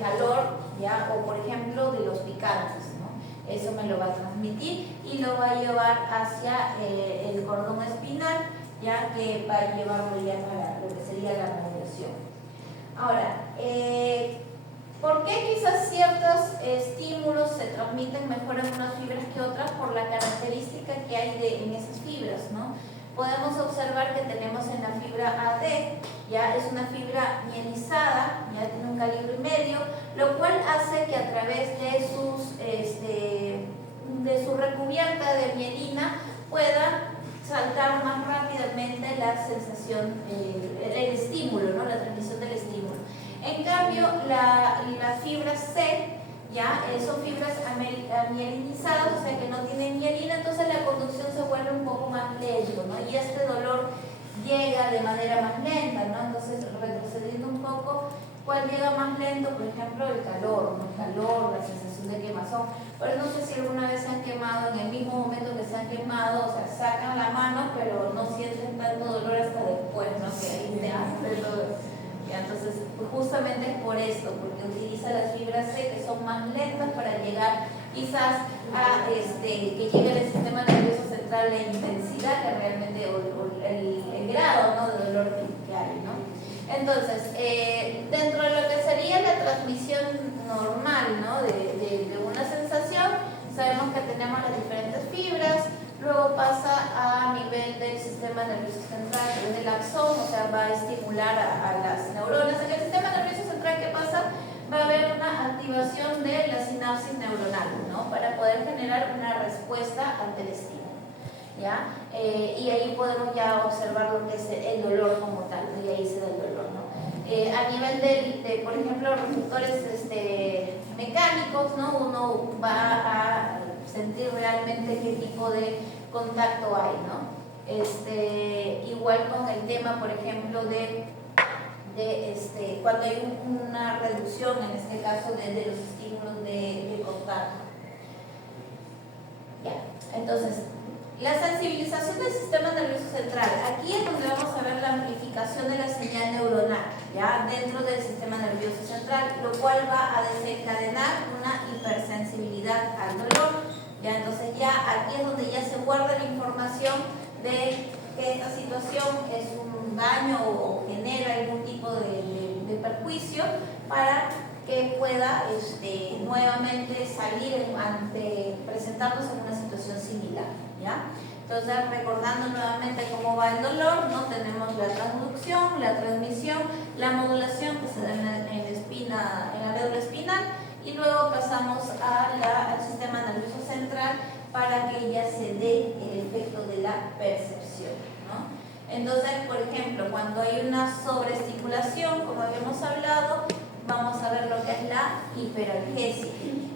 calor, ¿ya? O por ejemplo de los picantes, ¿no? Eso me lo va a transmitir y lo va a llevar hacia el cordón espinal, ya que va a llevarlo ya para lo que sería la modulación. Ahora, ¿por qué quizás ciertos estímulos se transmiten mejor en unas fibras que otras? Por la característica que hay en esas fibras, ¿no? Podemos observar que tenemos en la fibra AD, ya es una fibra mielizada, ya tiene un calibre medio, lo cual hace que a través de su recubierta de mielina pueda saltar más rápidamente la sensación, el estímulo, ¿no? La transmisión del estímulo. En cambio, la fibra C, ya, son fibras amielinizadas, o sea que no tienen mielina, entonces la conducción se vuelve un poco más lento, ¿no? Y este dolor llega de manera más lenta, ¿no? Entonces, retrocediendo un poco, ¿cuál llega más lento? Por ejemplo, el calor, ¿no? El calor, la sensación de quemazón. Pero no sé si alguna vez se han quemado en el mismo momento que se han quemado, o sea, sacan la mano, pero no sienten tanto dolor hasta después, ¿no? Que ahí te hace todo. Entonces, justamente es por esto, porque utiliza las fibras C que son más lentas para llegar quizás a que llegue al sistema nervioso central la intensidad que realmente, o el grado, ¿no? de dolor que hay, ¿no? Entonces, dentro de lo que sería la transmisión normal, ¿no? de una sensación, sabemos que tenemos las diferentes fibras. Luego pasa a nivel del sistema nervioso central, a nivel del axón, o sea, va a estimular a las neuronas. En el sistema nervioso central, ¿qué pasa? Va a haber una activación de la sinapsis neuronal, ¿no? Para poder generar una respuesta ante el estímulo, ¿ya? Y ahí podemos ya observar lo que es el dolor como tal, ¿no? Y ahí se da el dolor, ¿no? A nivel de, por ejemplo, los receptores mecánicos, ¿no? Uno va a sentir realmente qué tipo de contacto hay, ¿no? Igual con el tema, por ejemplo, de cuando hay una reducción, en este caso, de los estímulos de contacto. Ya, entonces, la sensibilización del sistema nervioso central. Aquí es donde vamos a ver la amplificación de la señal neuronal, ya dentro del sistema nervioso central, lo cual va a desencadenar una hipersensibilidad al dolor. Ya, entonces ya aquí es donde ya se guarda la información de que esta situación es un daño o genera algún tipo de perjuicio para que pueda nuevamente salir presentándose en una situación similar, ¿ya? Entonces, recordando nuevamente cómo va el dolor, ¿no? Tenemos la transducción, la transmisión, la modulación que se da en la médula espinal, y luego pasamos al sistema nervioso central para que ya se dé el efecto de la percepción, ¿no? Entonces, por ejemplo, cuando hay una sobreestimulación, como habíamos hablado, vamos a ver lo que es la hiperalgesia.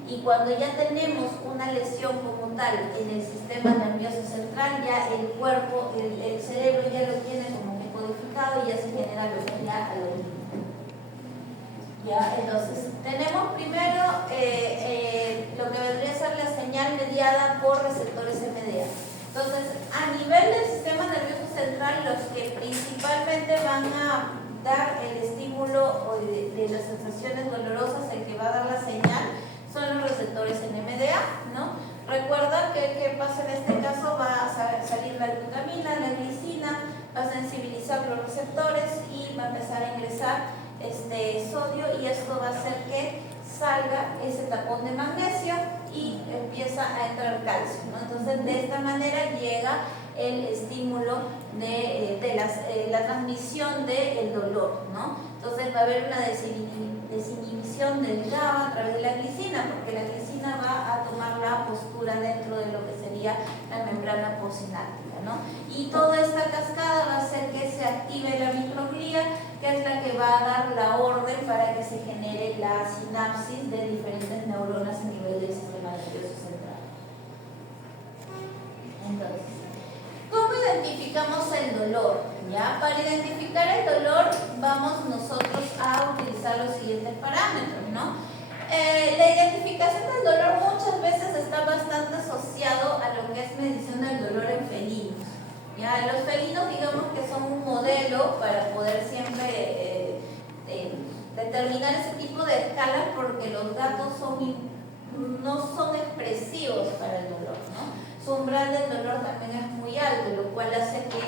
Y cuando ya tenemos una lesión como tal en el sistema nervioso central, ya el cuerpo, el cerebro ya lo tiene como que codificado y ya se genera lo que es la alopecia. ¿Ya? Entonces, tenemos primero lo que vendría a ser la señal mediada por receptores MDA. Entonces, a nivel del sistema nervioso central, los que principalmente van a dar el estímulo o de las sensaciones dolorosas, el que va a dar la señal, son los receptores NMDA, ¿no? Recuerda que ¿qué pasa en este caso? Va a salir la glutamina, la glicina, va a sensibilizar los receptores y va a empezar a ingresar sodio, y esto va a hacer que salga ese tapón de magnesio y empieza a entrar calcio, ¿no? Entonces, de esta manera llega el estímulo de la transmisión del dolor, ¿no? Entonces va a haber una desinhibición del GABA a través de la glicina, porque la glicina va a tomar la postura dentro de lo que sería la membrana postsináptica, ¿no? Y toda esta cascada va a hacer que se active la microglía, que es la que va a dar la orden para que se genere la sinapsis de diferentes neuronas a nivel del sistema nervioso central. Entonces, ¿cómo identificamos el dolor? ¿Ya? Para identificar el dolor vamos nosotros a utilizar los siguientes parámetros, ¿no? La identificación del dolor muchas veces está bastante asociado a lo que es medición del dolor en felinos. ¿Ya? Los felinos, digamos que son un modelo para poder siempre determinar ese tipo de escalas, porque los gatos no son expresivos para el dolor, ¿no? Su umbral del dolor también es muy alto, lo cual hace que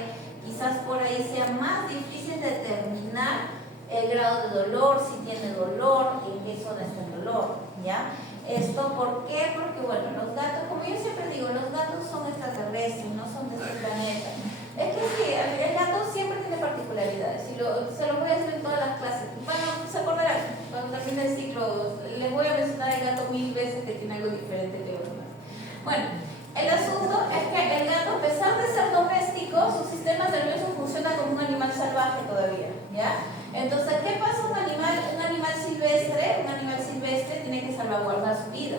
quizás por ahí sea más difícil determinar el grado de dolor, si tiene dolor, en qué zona está el dolor, ¿ya? ¿Esto por qué? Porque, bueno, los gatos, como yo siempre digo, los gatos son extraterrestres, no son de este planeta. Es que sí, el gato siempre tiene particularidades, y se lo voy a hacer en todas las clases. Bueno, se acordarán, cuando termine el ciclo, les voy a mencionar el gato 1000 veces que tiene algo diferente que otros. Bueno, el asunto es que el gato, a pesar de ser doméstico, su sistema nervioso funciona como un animal salvaje todavía, ¿ya? Entonces, ¿qué pasa un animal silvestre? Un animal silvestre tiene que salvaguardar su vida.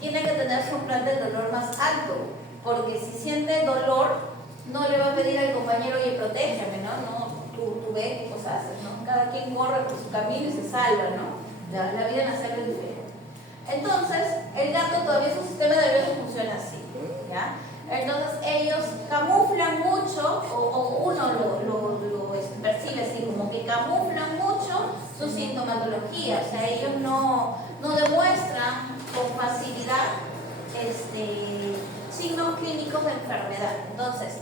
Tiene que tener su umbral del dolor más alto, porque si siente dolor, no le va a pedir al compañero, oye, protégeme, ¿no? Tú ves qué cosas haces, ¿no? Cada quien corre por su camino y se salva, ¿no? La vida en la selva es diferente. Entonces, el gato todavía su sistema nervioso funciona así, ¿ya? Entonces, ellos camuflan mucho, o uno lo percibe así, como que camuflan mucho su sintomatología. O sea, ellos no demuestran con facilidad signos clínicos de enfermedad. Entonces,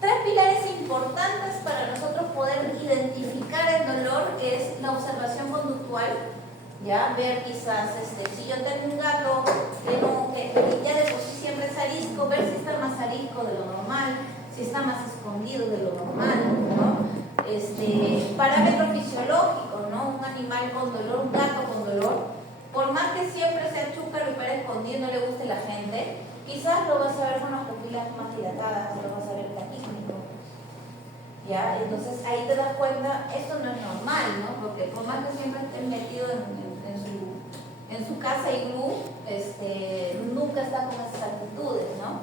tres pilares importantes para nosotros poder identificar el dolor es la observación conductual, ¿ya? Ver quizás, si yo tengo un gato que ya de por sí siempre es arisco, ver si está más arisco de lo normal, si está más escondido de lo normal, ¿no? Parámetro fisiológico, ¿no? Un animal con dolor, un gato con dolor, por más que siempre sea chúcaro y para escondido y no le guste la gente, quizás lo vas a ver con las pupilas más dilatadas, lo vas a ver taquísmico, ¿ya? Entonces ahí te das cuenta, esto no es normal, ¿no? Porque por más que siempre esté metido en su casa iglú, nunca está con esas actitudes, ¿no?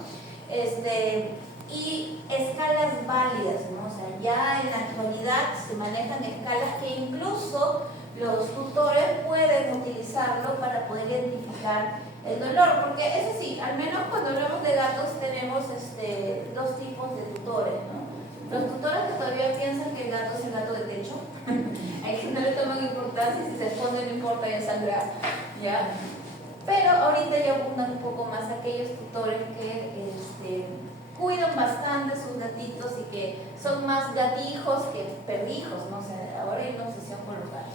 Y escalas válidas, ¿no? O sea, ya en la actualidad se manejan escalas que incluso los tutores pueden utilizarlo para poder identificar el dolor, porque eso sí, al menos cuando hablamos de gatos tenemos dos tipos de tutores, ¿no? Los tutores que todavía piensan que el gato es el gato de techo, hay que no le toman importancia, si se esconde no importa, ya saldrá, ¿ya? Pero ahorita ya abundan un poco más aquellos tutores que cuidan bastante sus gatitos y que son más gatijos que perrijos, ¿no? O sea, ahora hay una obsesión por los gatos.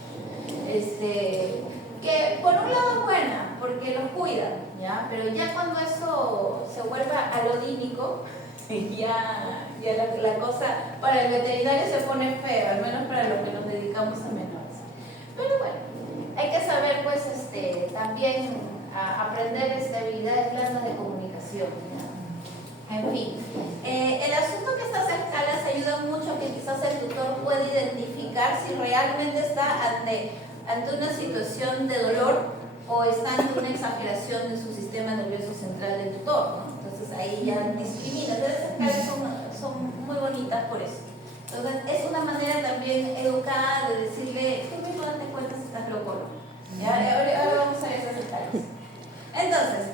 Que por un lado es buena, porque los cuidan, ¿ya? Pero ya cuando eso se vuelva alodínico, ya la cosa para el veterinario se pone feo, al menos para los que nos dedicamos a menores. Pero bueno, hay que saber, pues, también aprender habilidades blandas de comunicación, ¿ya? En fin, identificar si realmente está ante una situación de dolor o está ante una exageración de su sistema nervioso central del tutor, ¿no? Entonces ahí ya discrimina. Entonces esas escalas son muy bonitas por eso. Entonces es una manera también educada de decirle, tú mismo date cuenta si estás loco o no. ¿Ya? Ahora vamos a ver esas escalas. Entonces,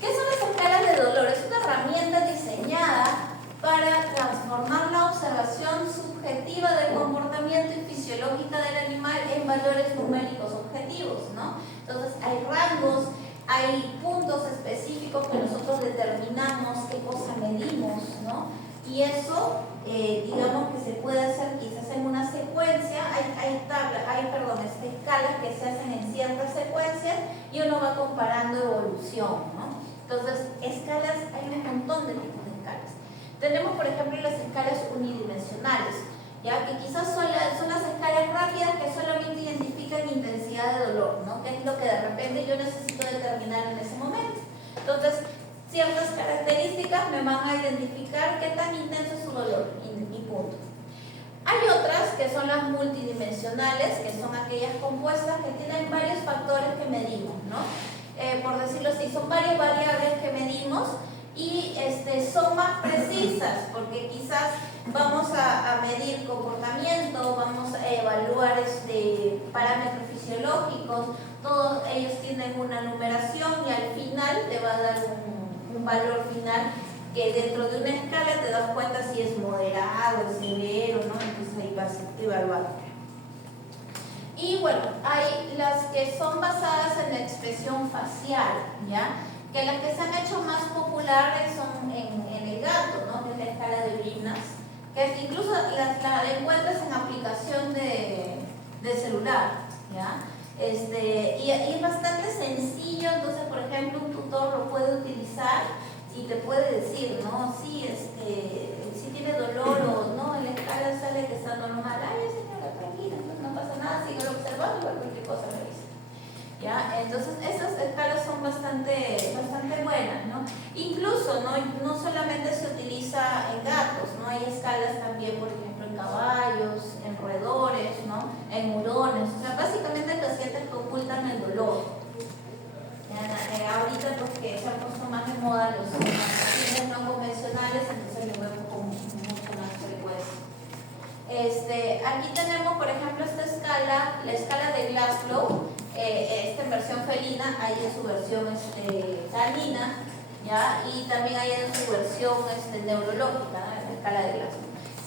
¿qué son las escalas de dolor? Es una herramienta diseñada para transformar la observación subjetiva del comportamiento y fisiológica del animal en valores numéricos objetivos, ¿no? Entonces hay rangos, hay puntos específicos que nosotros determinamos qué cosa medimos, ¿no? Y eso, digamos que se puede hacer quizás en una secuencia, hay escalas que se hacen en ciertas secuencias y uno va comparando evolución, ¿no? Entonces, escalas, hay un montón de tipos de escalas. Tenemos, por ejemplo, las escalas unidimensionales, ya que quizás son las escalas rápidas que solamente identifican intensidad de dolor, ¿no? Que es lo que de repente yo necesito determinar en ese momento. Entonces, ciertas características me van a identificar qué tan intenso es su dolor y punto. Hay otras que son las multidimensionales, que son aquellas compuestas que tienen varios factores que medimos, ¿no? Por decirlo así, son varias variables que medimos y son más precisas porque quizás vamos a medir comportamiento, vamos a evaluar parámetros fisiológicos, todos ellos tienen una numeración y al final te va a dar un valor final que dentro de una escala te das cuenta si es moderado, severo, ¿no? Entonces ahí vas a evaluar. Y bueno, hay las que son basadas en la expresión facial, ¿ya? Que las que se han hecho más populares son en el gato, ¿no? Que es la escala de Brinnas, que incluso la encuentras en aplicación de celular, ¿ya? Y es bastante sencillo, entonces por ejemplo un tutor lo puede utilizar y te puede decir, ¿no? Sí, si tiene dolor o no, en la escala sale que está normal, ay señora, tranquila, no pasa nada, sigue observando y cualquier cosa revisa. ¿Ya? Entonces esas escalas son bastante buenas, ¿no? Incluso no solamente se utiliza en gatos, ¿no? Hay escalas también, por ejemplo, en caballos, en roedores, ¿no? En hurones, o sea, básicamente pacientes que ocultan el dolor. Ahorita porque se han puesto más de moda los pacientes no convencionales, entonces lo vemos con mucho más frecuencia. Aquí tenemos, por ejemplo, esta escala, la escala de Glasgow, esta en versión felina, hay en su versión canina, ¿ya? Y también hay en su versión neurológica, ¿no? La escala de Glasgow.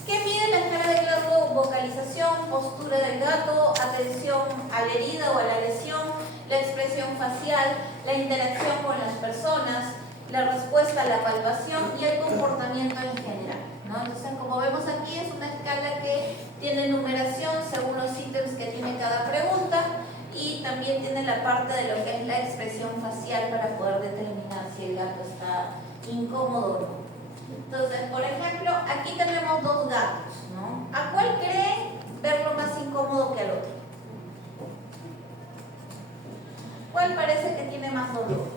¿Qué mide la escala de Glasgow? Vocalización, postura del gato, atención a la herida o a la lesión, la expresión facial, la interacción con las personas, la respuesta a la palpación y el comportamiento en general, ¿no? Entonces, como vemos aquí, es una escala que tiene numeración según los ítems que tiene cada pregunta y también tiene la parte de lo que es la expresión facial para poder determinar si el gato está incómodo o no. Entonces, por ejemplo, aquí tenemos dos gatos, ¿no? ¿A cuál creen verlo más incómodo que al otro? ¿Cuál parece que tiene más dolor?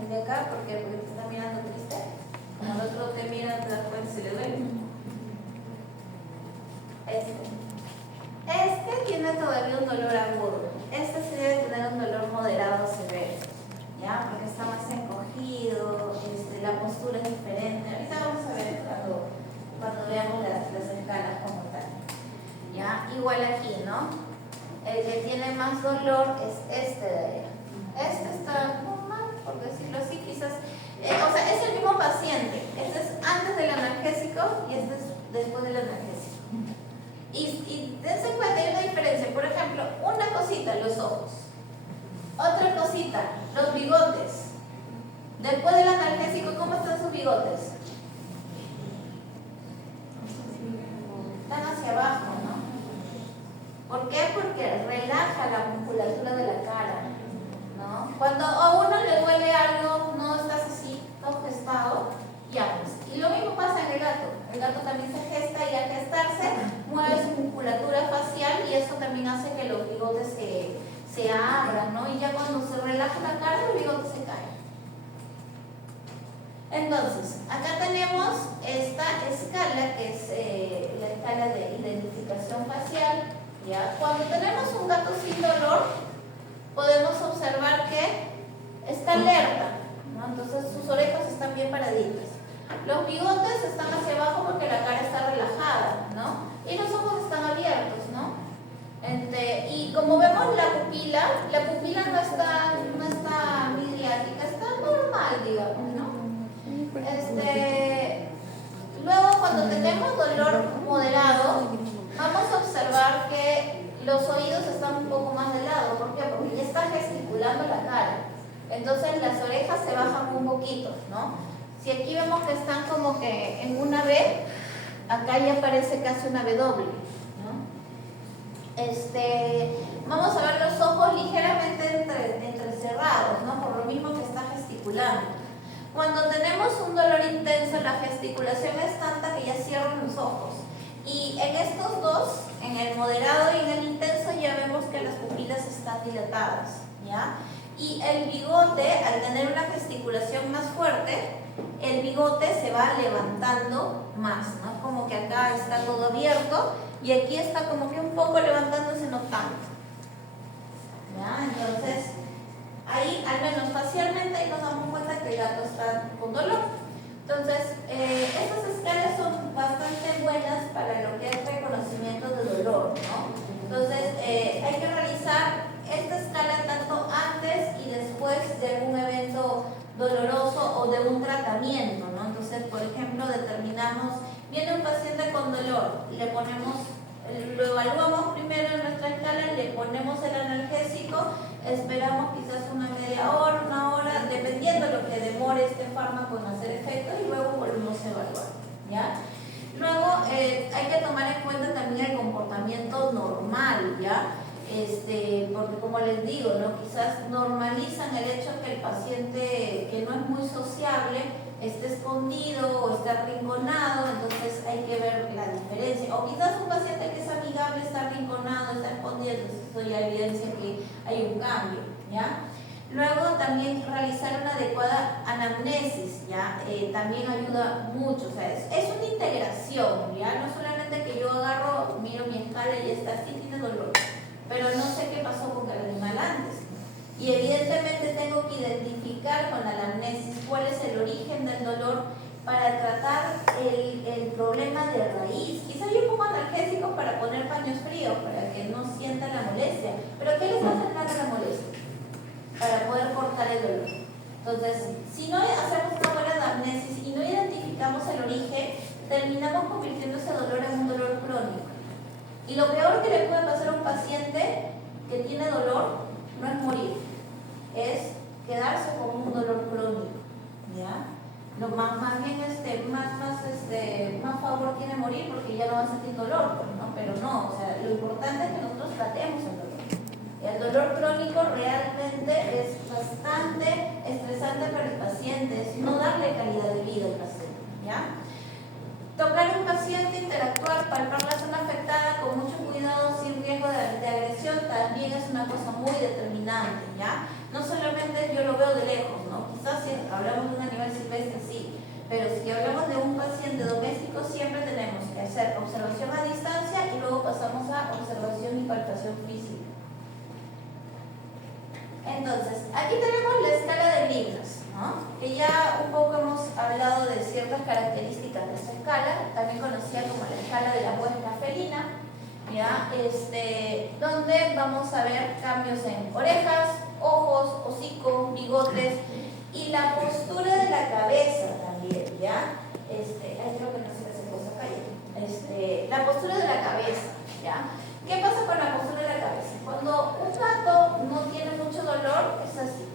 El de acá, ¿por qué? Porque te está mirando triste. Cuando el otro te mira, te das cuenta si le duele. Este tiene todavía un dolor agudo. Este sí debe tener un dolor moderado severo, ¿ya? Porque está más encogido, la postura es diferente. Ahorita vamos a ver cuando veamos las escalas como tal. ¿Ya? Igual aquí, ¿no? El que tiene más dolor es este de allá. Este está normal, por decirlo así, quizás. O sea, es el mismo paciente. Este es antes del analgésico y este es después del analgésico. Y dense cuenta, hay una diferencia. Por ejemplo, una cosita, los ojos. Otra cosita, los bigotes. Después del analgésico, ¿cómo están sus bigotes? Están hacia abajo, ¿no? ¿Por qué? Porque relaja la musculatura de la cara, ¿no? Cuando a uno le duele algo, no estás así, todo gestado, ya pues. Y lo mismo pasa en el gato. El gato también se gesta y al gestarse mueve su musculatura facial y eso también hace que los bigotes se abran, ¿no? Y ya cuando se relaja la cara, los bigotes se caen. Entonces, acá tenemos esta escala que es la escala de identificación facial. ¿Ya? Cuando tenemos un gato sin dolor, podemos observar que está alerta, ¿no? Entonces sus orejas están bien paraditas. Los bigotes están hacia abajo porque la cara está relajada, ¿no? Y los ojos están abiertos, ¿no? Y como vemos la pupila no está midriática, está normal, digamos, ¿no? Luego, cuando tenemos dolor moderado, vamos a observar que los oídos están un poco más de lado. ¿Por qué? Porque ya está gesticulando la cara. Entonces las orejas se bajan un poquito, ¿no? Si aquí vemos que están como que en una B, acá ya parece casi una W, ¿no? Vamos a ver los ojos ligeramente entrecerrados, ¿no? Por lo mismo que está gesticulando. Cuando tenemos un dolor intenso, la gesticulación es tanta que ya cierran los ojos. Y en estos dos, en el moderado y en el intenso, ya vemos que las pupilas están dilatadas, ¿ya? Y el bigote, al tener una gesticulación más fuerte, el bigote se va levantando más, ¿no? Como que acá está todo abierto y aquí está como que un poco levantándose, no tanto. ¿Ya? Entonces, ahí, al menos facialmente, ahí nos damos cuenta que el gato está con dolor. Entonces, estas escalas son bastante buenas para lo que es reconocimiento de dolor, ¿no? Entonces, hay que realizar esta escala tanto antes y después de un evento doloroso o de un tratamiento, ¿no? Entonces, por ejemplo, determinamos, viene un paciente con dolor, le ponemos, lo evaluamos primero en nuestra escala, le ponemos el analgésico, esperamos quizás una media hora, una hora, dependiendo de lo que demore este fármaco en hacer efecto, y luego volvemos a evaluar, ¿ya? Luego hay que tomar en cuenta también el comportamiento normal, ¿ya? Porque como les digo, ¿no? Quizás normalizan el hecho que el paciente que no es muy sociable esté escondido o esté arrinconado, entonces hay que ver la diferencia. O quizás un paciente que es amigable está arrinconado, está escondido, entonces eso ya evidencia que hay un cambio, ¿ya? Luego también realizar una adecuada anamnesis, ¿ya? También ayuda mucho, o sea, es una integración, ¿ya? No solamente que yo agarro, miro mi escala y ya está, sí tiene dolor, pero no sé qué pasó con el animal antes. Y evidentemente tengo que identificar con la anamnesis cuál es el origen del dolor para tratar el problema de raíz. Quizá yo pongo analgésicos para poner paños fríos, para que no sienta la molestia, pero ¿qué les va a generar la molestia? Para poder cortar el dolor. Entonces, si no hacemos una buena anamnesis y no identificamos el origen, terminamos convirtiendo ese dolor en un dolor crónico. Y lo peor que le puede pasar a un paciente que tiene dolor no es morir, es quedarse con un dolor crónico, ¿ya? Lo más bien más favor tiene morir porque ya no va a sentir dolor, ¿no? Pero no, o sea, lo importante es que nosotros tratemos el dolor. El dolor crónico realmente es bastante estresante para el paciente, es no darle calidad de vida al paciente, ¿ya? Tocar a un paciente, interactuar, palpar la zona afectada con mucho cuidado, sin riesgo de agresión, también es una cosa muy determinante, ¿ya? No solamente yo lo veo de lejos, ¿no? Quizás si hablamos de un animal silvestre, sí, pero si hablamos de un paciente doméstico, siempre tenemos que hacer observación a distancia y luego pasamos a observación y palpación física. Entonces, aquí tenemos la escala de Blignass, ¿no? Que ya un poco hemos hablado de ciertas características de esta escala, también conocida como la escala de la muestra felina, ¿ya? Donde vamos a ver cambios en orejas, ojos, hocico, bigotes y la postura de la cabeza también, ¿ya? Creo que no sé qué se puso acá ya. La postura de la cabeza, ¿ya? ¿Qué pasa con la postura de la cabeza? Cuando un gato no tiene mucho dolor, es así.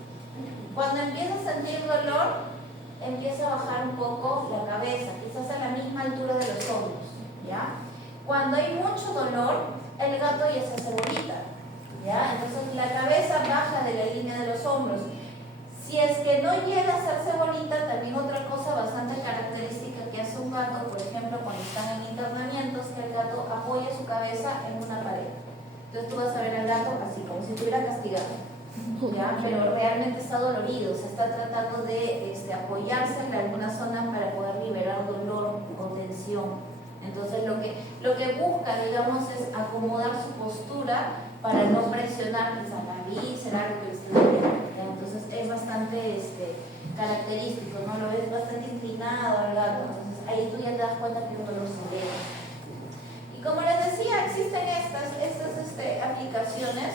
Cuando empieza a sentir dolor, empieza a bajar un poco la cabeza, quizás a la misma altura de los hombros, ¿ya? Cuando hay mucho dolor, el gato ya se hace bolita, ¿ya? Entonces la cabeza baja de la línea de los hombros. Si es que no llega a hacerse bolita, también otra cosa bastante característica que hace un gato, por ejemplo, cuando están en internamiento, es que el gato apoya su cabeza en una pared. Entonces tú vas a ver al gato así, como si estuviera castigado, ¿ya? Pero realmente está dolorido, se está tratando de apoyarse en alguna presión. Entonces lo que busca, digamos, es acomodar su postura para no presionar quizás la víscera, algo que esté doliendo. Entonces es bastante característico, ¿no? Lo ves bastante inclinado al gato, entonces ahí tú ya te das cuenta que el dolor se ve. Y como les decía, existen estas aplicaciones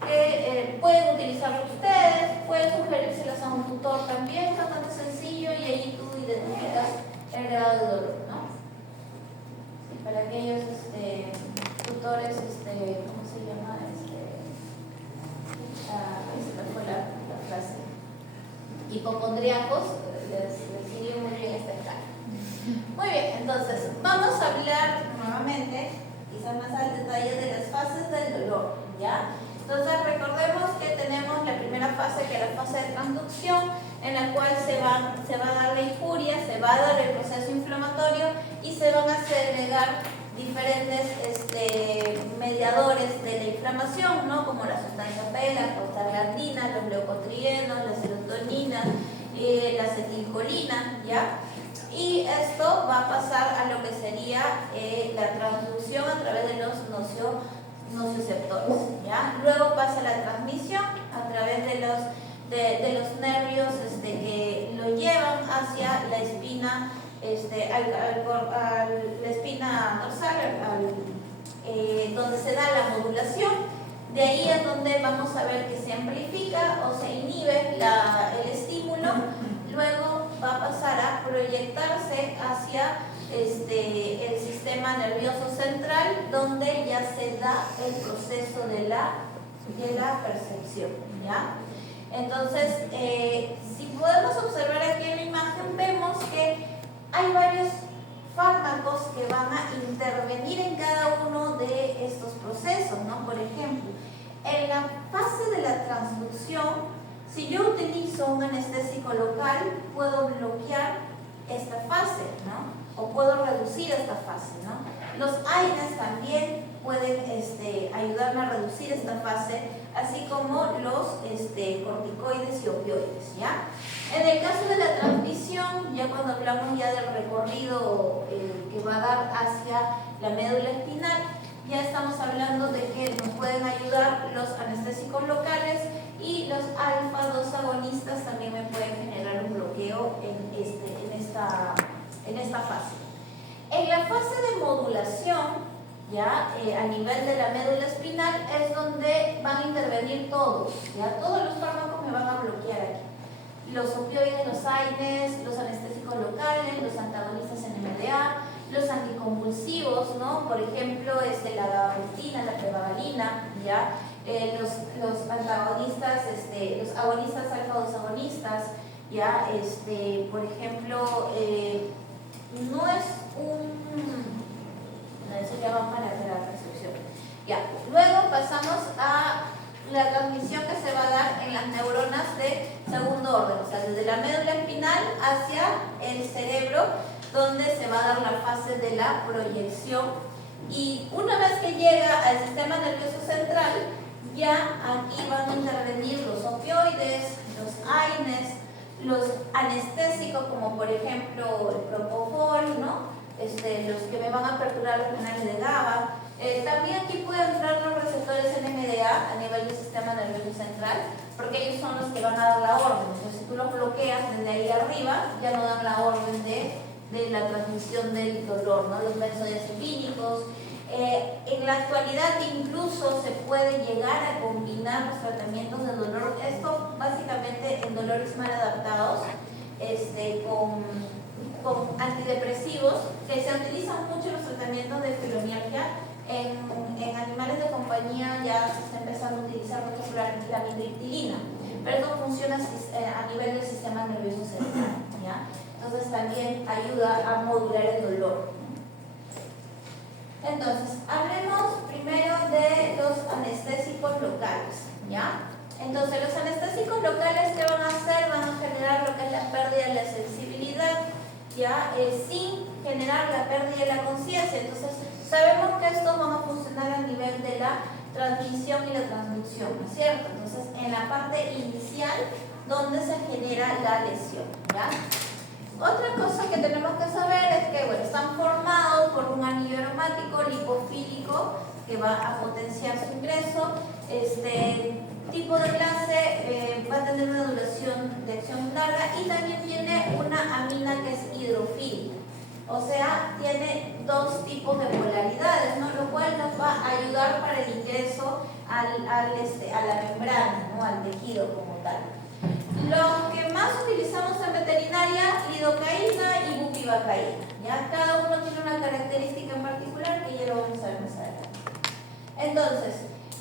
que pueden utilizarlo ustedes, pueden sugerírselas a un tutor también, es bastante sencillo y ahí tú identificas el grado de dolor, ¿no? Sí, para aquellos tutores, ¿cómo se llama? Se me fue la frase. Hipocondríacos, les sirve muy bien esta escala. Muy bien, entonces vamos a hablar nuevamente, quizás más al detalle, de las fases del dolor, ¿ya? Entonces recordemos que tenemos la primera fase, que es la fase de transducción, en la cual se va a dar la injuria, se va a dar el proceso inflamatorio y se van a segregar diferentes mediadores de la inflamación, ¿no? Como la sustancia P, la prostaglandina, los leucotrienos, la serotonina, la acetilcolina, ¿ya? Y esto va a pasar a lo que sería la transducción a través de los nocioceptores, ¿ya? Luego pasa la transmisión a través de los nervios que lo llevan hacia la espina, la espina dorsal, donde se da la modulación. De ahí es donde vamos a ver que se amplifica o se inhibe el estímulo. Luego va a pasar a proyectarse hacia el sistema nervioso central, donde ya se da el proceso de la percepción, ¿ya? Entonces, si podemos observar aquí en la imagen, vemos que hay varios fármacos que van a intervenir en cada uno de estos procesos, ¿no? Por ejemplo, en la fase de la transducción, si yo utilizo un anestésico local, puedo bloquear esta fase, ¿no? O puedo reducir esta fase, ¿no? Los AINES también pueden ayudarme a reducir esta fase, así como los corticoides y opioides, ¿ya? En el caso de la transmisión, ya cuando hablamos ya del recorrido que va a dar hacia la médula espinal, ya estamos hablando de que nos pueden ayudar los anestésicos locales y los alfa-2 agonistas también me pueden generar un bloqueo en esta fase. En la fase de modulación, ya a nivel de la médula espinal, es donde van a intervenir todos, ya todos los fármacos me van a bloquear aquí. Los opioides, los AINES, los anestésicos locales, los antagonistas NMDA, los anticonvulsivos, ¿no? Por ejemplo, la gabapentina, la pregabalina, ¿ya? Los antagonistas, los agonistas alfa-2 agonistas, ¿ya? Por ejemplo, no es se llama para la percepción. Ya. Luego pasamos a la transmisión que se va a dar en las neuronas de segundo orden, o sea, desde la médula espinal hacia el cerebro, donde se va a dar la fase de la proyección. Y una vez que llega al sistema nervioso central, ya aquí van a intervenir los opioides, los AINES, los anestésicos, como por ejemplo el propofol, ¿no? Los que me van a aperturar los canales de GABA. También aquí pueden entrar los receptores NMDA a nivel del sistema nervioso central, porque ellos son los que van a dar la orden. Entonces, si tú los bloqueas desde ahí arriba, ya no dan la orden de la transmisión del dolor, ¿no? Los benzodiazepínicos. En la actualidad incluso se puede llegar a combinar los tratamientos de dolor, esto básicamente en dolores mal adaptados, con antidepresivos, que se utilizan mucho en los tratamientos de fibromialgia. En animales de compañía ya se está empezando a utilizar, por ejemplo, la mitriptilina, pero esto funciona a nivel del sistema nervioso central, ¿ya? Entonces también ayuda a modular el dolor. Entonces, hablemos primero de los anestésicos locales, ¿ya? Entonces, los anestésicos locales, ¿qué van a hacer? Van a generar lo que es la pérdida de la sensibilidad, ¿ya? Sin generar la pérdida de la conciencia. Entonces, sabemos que estos van a funcionar a nivel de la transmisión y la transducción, ¿no es cierto? Entonces, en la parte inicial, donde se genera la lesión, ¿ya? Otra cosa que tenemos que saber es que, bueno, están formados por un anillo aromático lipofílico que va a potenciar su ingreso. Tipo de enlace va a tener una duración de acción larga y también tiene una amina que es hidrofílica. O sea, tiene dos tipos de polaridades, ¿no? Lo cual nos va a ayudar para el ingreso a la membrana, ¿no? Al tejido como tal. Lo que más utilizamos en veterinaria, lidocaína y bupivacaína. ¿Ya? Cada uno tiene una característica en particular que ya lo vamos a ver más adelante. Entonces,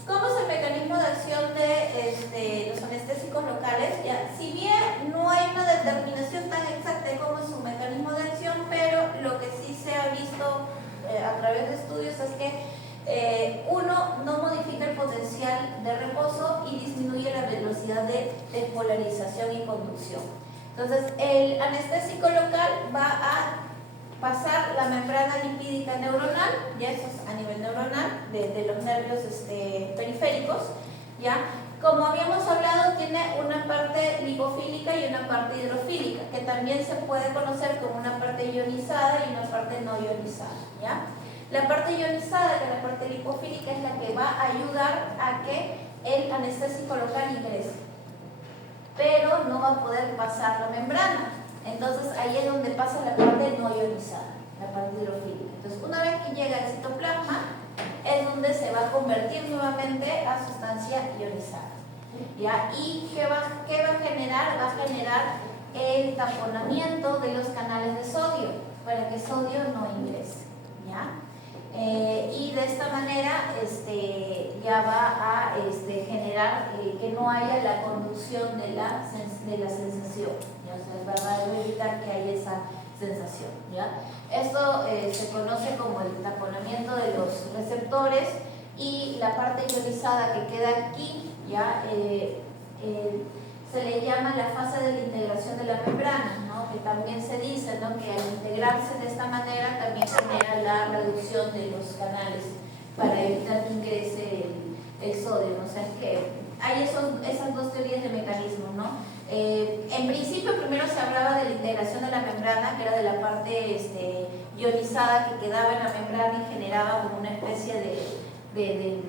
¿cómo es el mecanismo de acción de los anestésicos locales? ¿Ya? Si bien no hay una determinación tan exacta de cómo es su mecanismo de acción, pero lo que sí se ha visto a través de estudios es que uno no modifica el potencial de reposo y disminuye la velocidad de despolarización y conducción. Entonces, el anestésico local va a pasar la membrana lipídica neuronal, ya eso es a nivel neuronal, de los nervios periféricos, ¿ya? Como habíamos hablado, tiene una parte lipofílica y una parte hidrofílica, que también se puede conocer como una parte ionizada y una parte no ionizada, ¿ya? La parte ionizada, que es la parte lipofílica, es la que va a ayudar a que el anestésico local ingrese, pero no va a poder pasar la membrana. Entonces ahí es donde pasa la parte no ionizada, la parte hidrofílica. Entonces una vez que llega al citoplasma es donde se va a convertir nuevamente a sustancia ionizada, ¿ya? ¿Y qué va a generar? Va a generar el taponamiento de los canales de sodio para que sodio no ingrese, ¿ya? Y de esta manera ya va a generar que no haya la conducción de la sensación, ¿ya? O sea, va a evitar que haya esa sensación, ¿ya? Esto se conoce como el taponamiento de los receptores, y la parte ionizada que queda aquí, ¿ya? Se le llama la fase de la integración de la membrana, ¿no? Que también se dice, ¿no? Que al integrarse de esta manera también genera la reducción de los canales para evitar que ingrese el sodio, ¿no? O sea, es que hay esas dos teorías de mecanismos, ¿no? En principio primero se hablaba de la integración de la membrana, que era de la parte ionizada que quedaba en la membrana y generaba como una especie de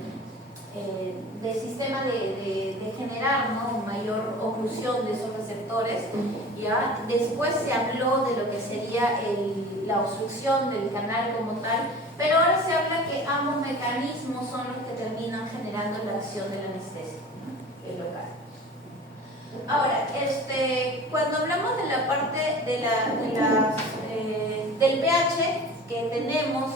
sistema de generar, ¿no? Mayor oclusión de esos receptores, ¿ya? Después se habló de lo que sería la obstrucción del canal como tal, pero ahora se habla que ambos mecanismos son los que terminan generando la acción del anestésico, ¿no? El local. Ahora, cuando hablamos de la parte del pH que tenemos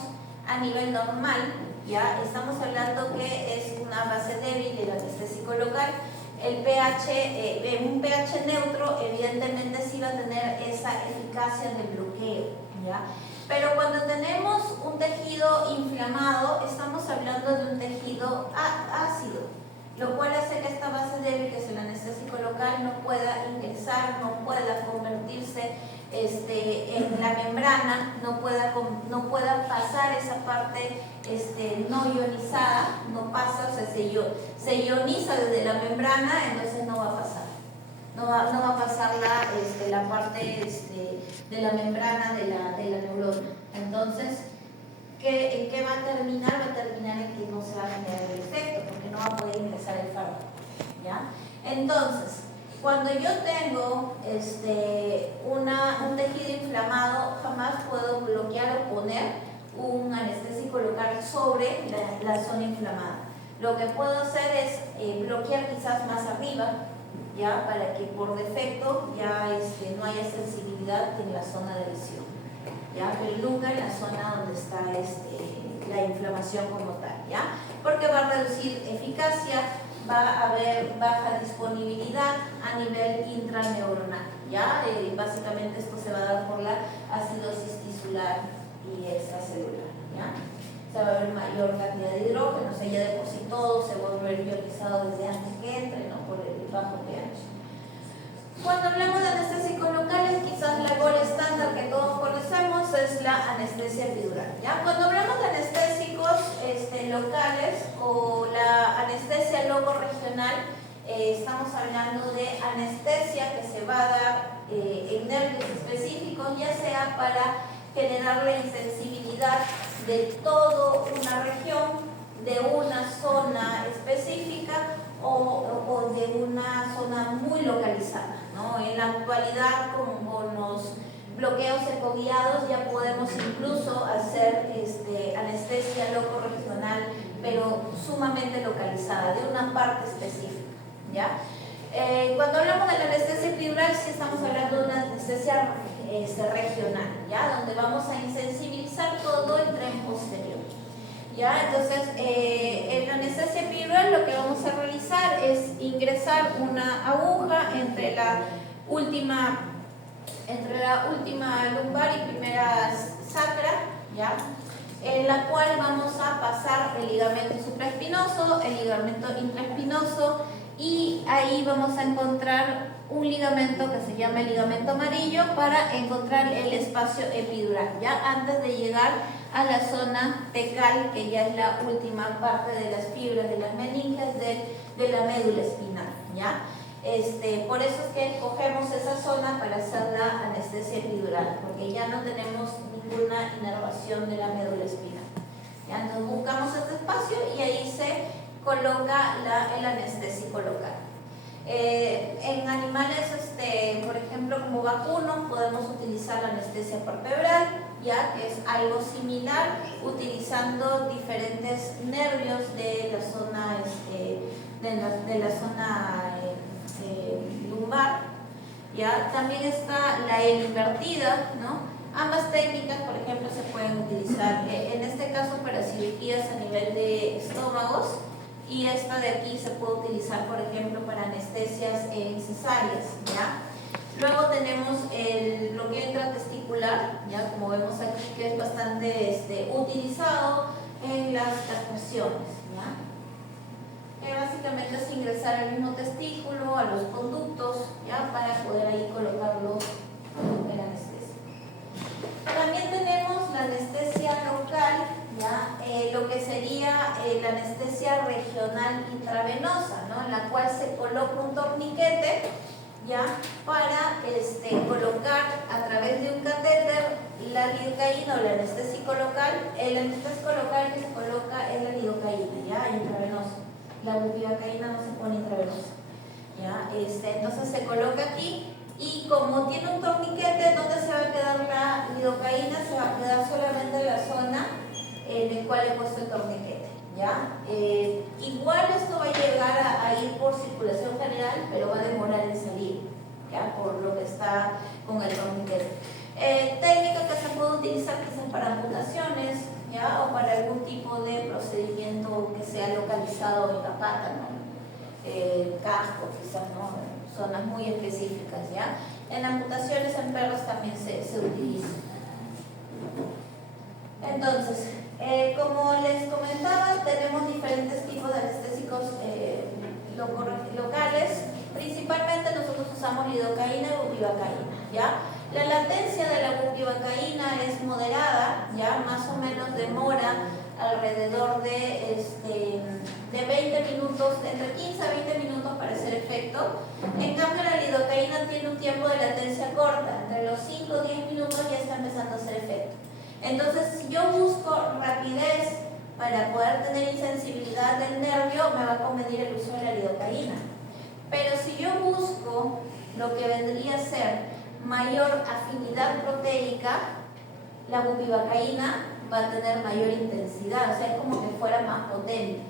a nivel normal, ¿ya? Estamos hablando que es una base débil del anestésico local. El pH, un pH neutro, evidentemente sí va a tener esa eficacia de bloqueo, ¿ya? Pero cuando tenemos un tejido inflamado, estamos hablando de un tejido ácido, lo cual hace que esta base débil, que es el anestésico local, no pueda ingresar, no pueda convertirse en la membrana, no pueda pasar esa parte no ionizada, no pasa, o sea, se ioniza desde la membrana, entonces no va a pasar. No va a pasar la parte de la membrana de la neurona. Entonces, ¿en qué va a terminar? Va a terminar en que no se va a generar el efecto, porque no va a poder ingresar el fármaco, ¿ya? Entonces, cuando yo tengo un tejido inflamado, jamás puedo bloquear o poner un anestésico local sobre la zona inflamada. Lo que puedo hacer es bloquear quizás más arriba, ¿ya? Para que por defecto ya no haya sensibilidad en la zona de lesión, ¿ya? Pero nunca en la zona donde está la inflamación como tal, ¿ya? Porque va a reducir eficacia, va a haber baja disponibilidad a nivel intraneuronal, ¿ya? Básicamente esto se va a dar por la acidosis tisular y extracelular, ¿ya? O sea, va a haber mayor cantidad de hidrógeno, o sea, ya de por sí todo se vuelve ionizado desde antes que entre, ¿no? Por el bajo pH. Cuando hablamos de anestésicos locales, quizás la gol estándar que todos conocemos es la anestesia epidural, ¿ya? Cuando hablamos de anestésicos locales o la anestesia locorregional, estamos hablando de anestesia que se va a dar en nervios específicos para generar la insensibilidad de toda una región, de una zona específica o de una zona muy localizada, ¿no? En la actualidad, con los bloqueos ecoguiados, ya podemos incluso hacer anestesia locorregional, pero sumamente localizada, de una parte específica, ¿ya? Cuando hablamos de la anestesia epidural, sí estamos hablando de una anestesia regional, ¿ya? Donde vamos a insensibilizar todo el tren posterior, ¿ya? Entonces, en la anestesia epidural lo que vamos a realizar es ingresar una aguja entre la última lumbar y primera sacra, ¿ya? En la cual vamos a pasar el ligamento supraespinoso, el ligamento intraespinoso, y ahí vamos a encontrar un ligamento que se llama el ligamento amarillo para encontrar el espacio epidural, ya antes de llegar a la zona tecal, que ya es la última parte de las fibras de las meninges de la médula espinal, ¿ya? Por eso es que escogemos esa zona para hacer la anestesia epidural, porque ya no tenemos ninguna inervación de la médula espinal, ¿ya? Entonces buscamos este espacio y ahí se coloca el anestésico local. En animales, por ejemplo, como vacunos, podemos utilizar la anestesia palpebral, ya que es algo similar, utilizando diferentes nervios de la zona, lumbar. ¿Ya? También está la L invertida, ¿no? Ambas técnicas, por ejemplo, se pueden utilizar en este caso para cirugías a nivel de estómagos, y esta de aquí se puede utilizar, por ejemplo, para anestesias cesáreas, ¿ya? Luego tenemos el bloqueo intratesticular, ya como vemos aquí, que es bastante utilizado en las castraciones, ¿ya? Que básicamente es ingresar al mismo testículo, a los conductos, ¿ya? Para poder ahí colocarlo en anestesia. También tenemos la anestesia local, ¿ya? Lo que sería la anestesia regional intravenosa, ¿no? En la cual se coloca un torniquete, ¿ya? Para colocar a través de un catéter la lidocaína o el anestésico local. El anestésico local que se coloca es la lidocaína, ¿ya? Intravenosa. La bupivacaína no se pone intravenosa, ¿ya? Entonces se coloca aquí, y como tiene un torniquete, ¿dónde se va a quedar la lidocaína? Se va a quedar solamente en la zona en el cual he puesto el torniquete, ¿ya? Igual esto va a llegar a ir por circulación general, pero va a demorar en salir, ¿ya? Por lo que está con el torniquete. Técnica que se puede utilizar quizás para amputaciones, ¿ya? O para algún tipo de procedimiento que sea localizado en la pata, ¿no? Casco, quizás, ¿no? Zonas muy específicas, ¿ya? En amputaciones en perros también se utiliza. Entonces, como les comentaba, tenemos diferentes tipos de anestésicos locales. Principalmente nosotros usamos lidocaína y bupivacaína, ¿ya? La latencia de la bupivacaína es moderada, ¿ya? Más o menos demora alrededor de 20 minutos, entre 15 a 20 minutos para hacer efecto. En cambio, la lidocaína tiene un tiempo de latencia corta, entre los 5 o 10 minutos ya está empezando a hacer efecto. Entonces, si yo busco rapidez para poder tener insensibilidad del nervio, me va a convenir el uso de la lidocaína. Pero si yo busco lo que vendría a ser mayor afinidad proteica, la bupivacaína va a tener mayor intensidad, o sea, es como que fuera más potente.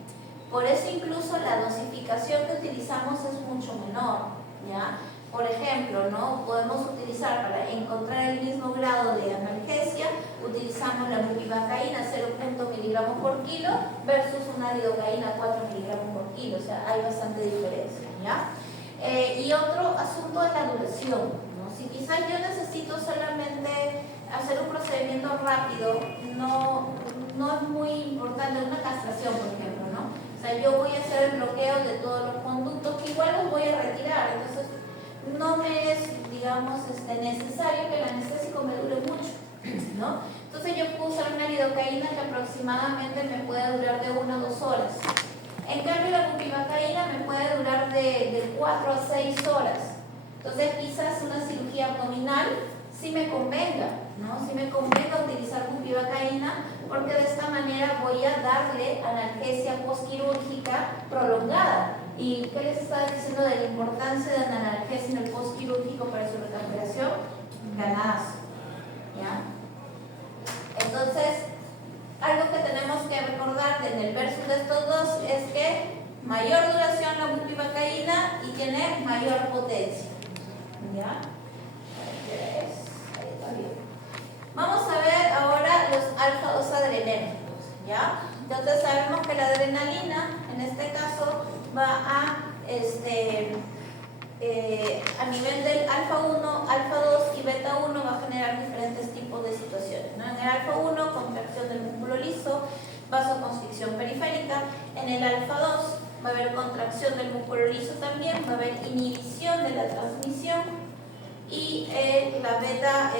Por eso incluso la dosificación que utilizamos es mucho menor, ¿ya? Por ejemplo, ¿no? Podemos utilizar, para encontrar el mismo grado de analgesia, utilizamos la bupivacaína 0.0 miligramos por kilo versus una lidocaína 4 miligramos por kilo, o sea, hay bastante diferencia, ¿ya? Y otro asunto es la duración, ¿no? Si quizás yo necesito solamente hacer un procedimiento rápido, no es muy importante, una castración, por ejemplo, ¿no? O sea, yo voy a hacer el bloqueo de todos los conductos, que igual los voy a retirar, entonces no me es, digamos, necesario que el anestésico me dure mucho, ¿no? Entonces yo puedo usar una lidocaína que aproximadamente me puede durar de 1 a 2 horas. En cambio, la bupivacaína me puede durar de 4 a 6 horas. Entonces, quizás una cirugía abdominal sí sí me convenga, ¿no? Sí me convenga utilizar bupivacaína, porque de esta manera voy a darle analgesia postquirúrgica prolongada. ¿Y qué les estaba diciendo de la importancia de la analgesia en el postquirúrgico para su recuperación? Ganazo, ¿ya? Entonces, algo que tenemos que recordar en el versus de estos dos es que mayor duración la bupivacaína y tiene mayor potencia, ¿ya? Vamos a ver ahora los alfa-2 adrenérgicos, ¿ya? Entonces sabemos que la adrenalina, en este caso, va a nivel del alfa-1, alfa-2 y beta-1 va a generar diferentes tipos de situaciones, ¿no? En el alfa-1, contracción del músculo liso, vasoconstricción periférica. En el alfa-2 va a haber contracción del músculo liso también, va a haber inhibición de la transmisión. Y la beta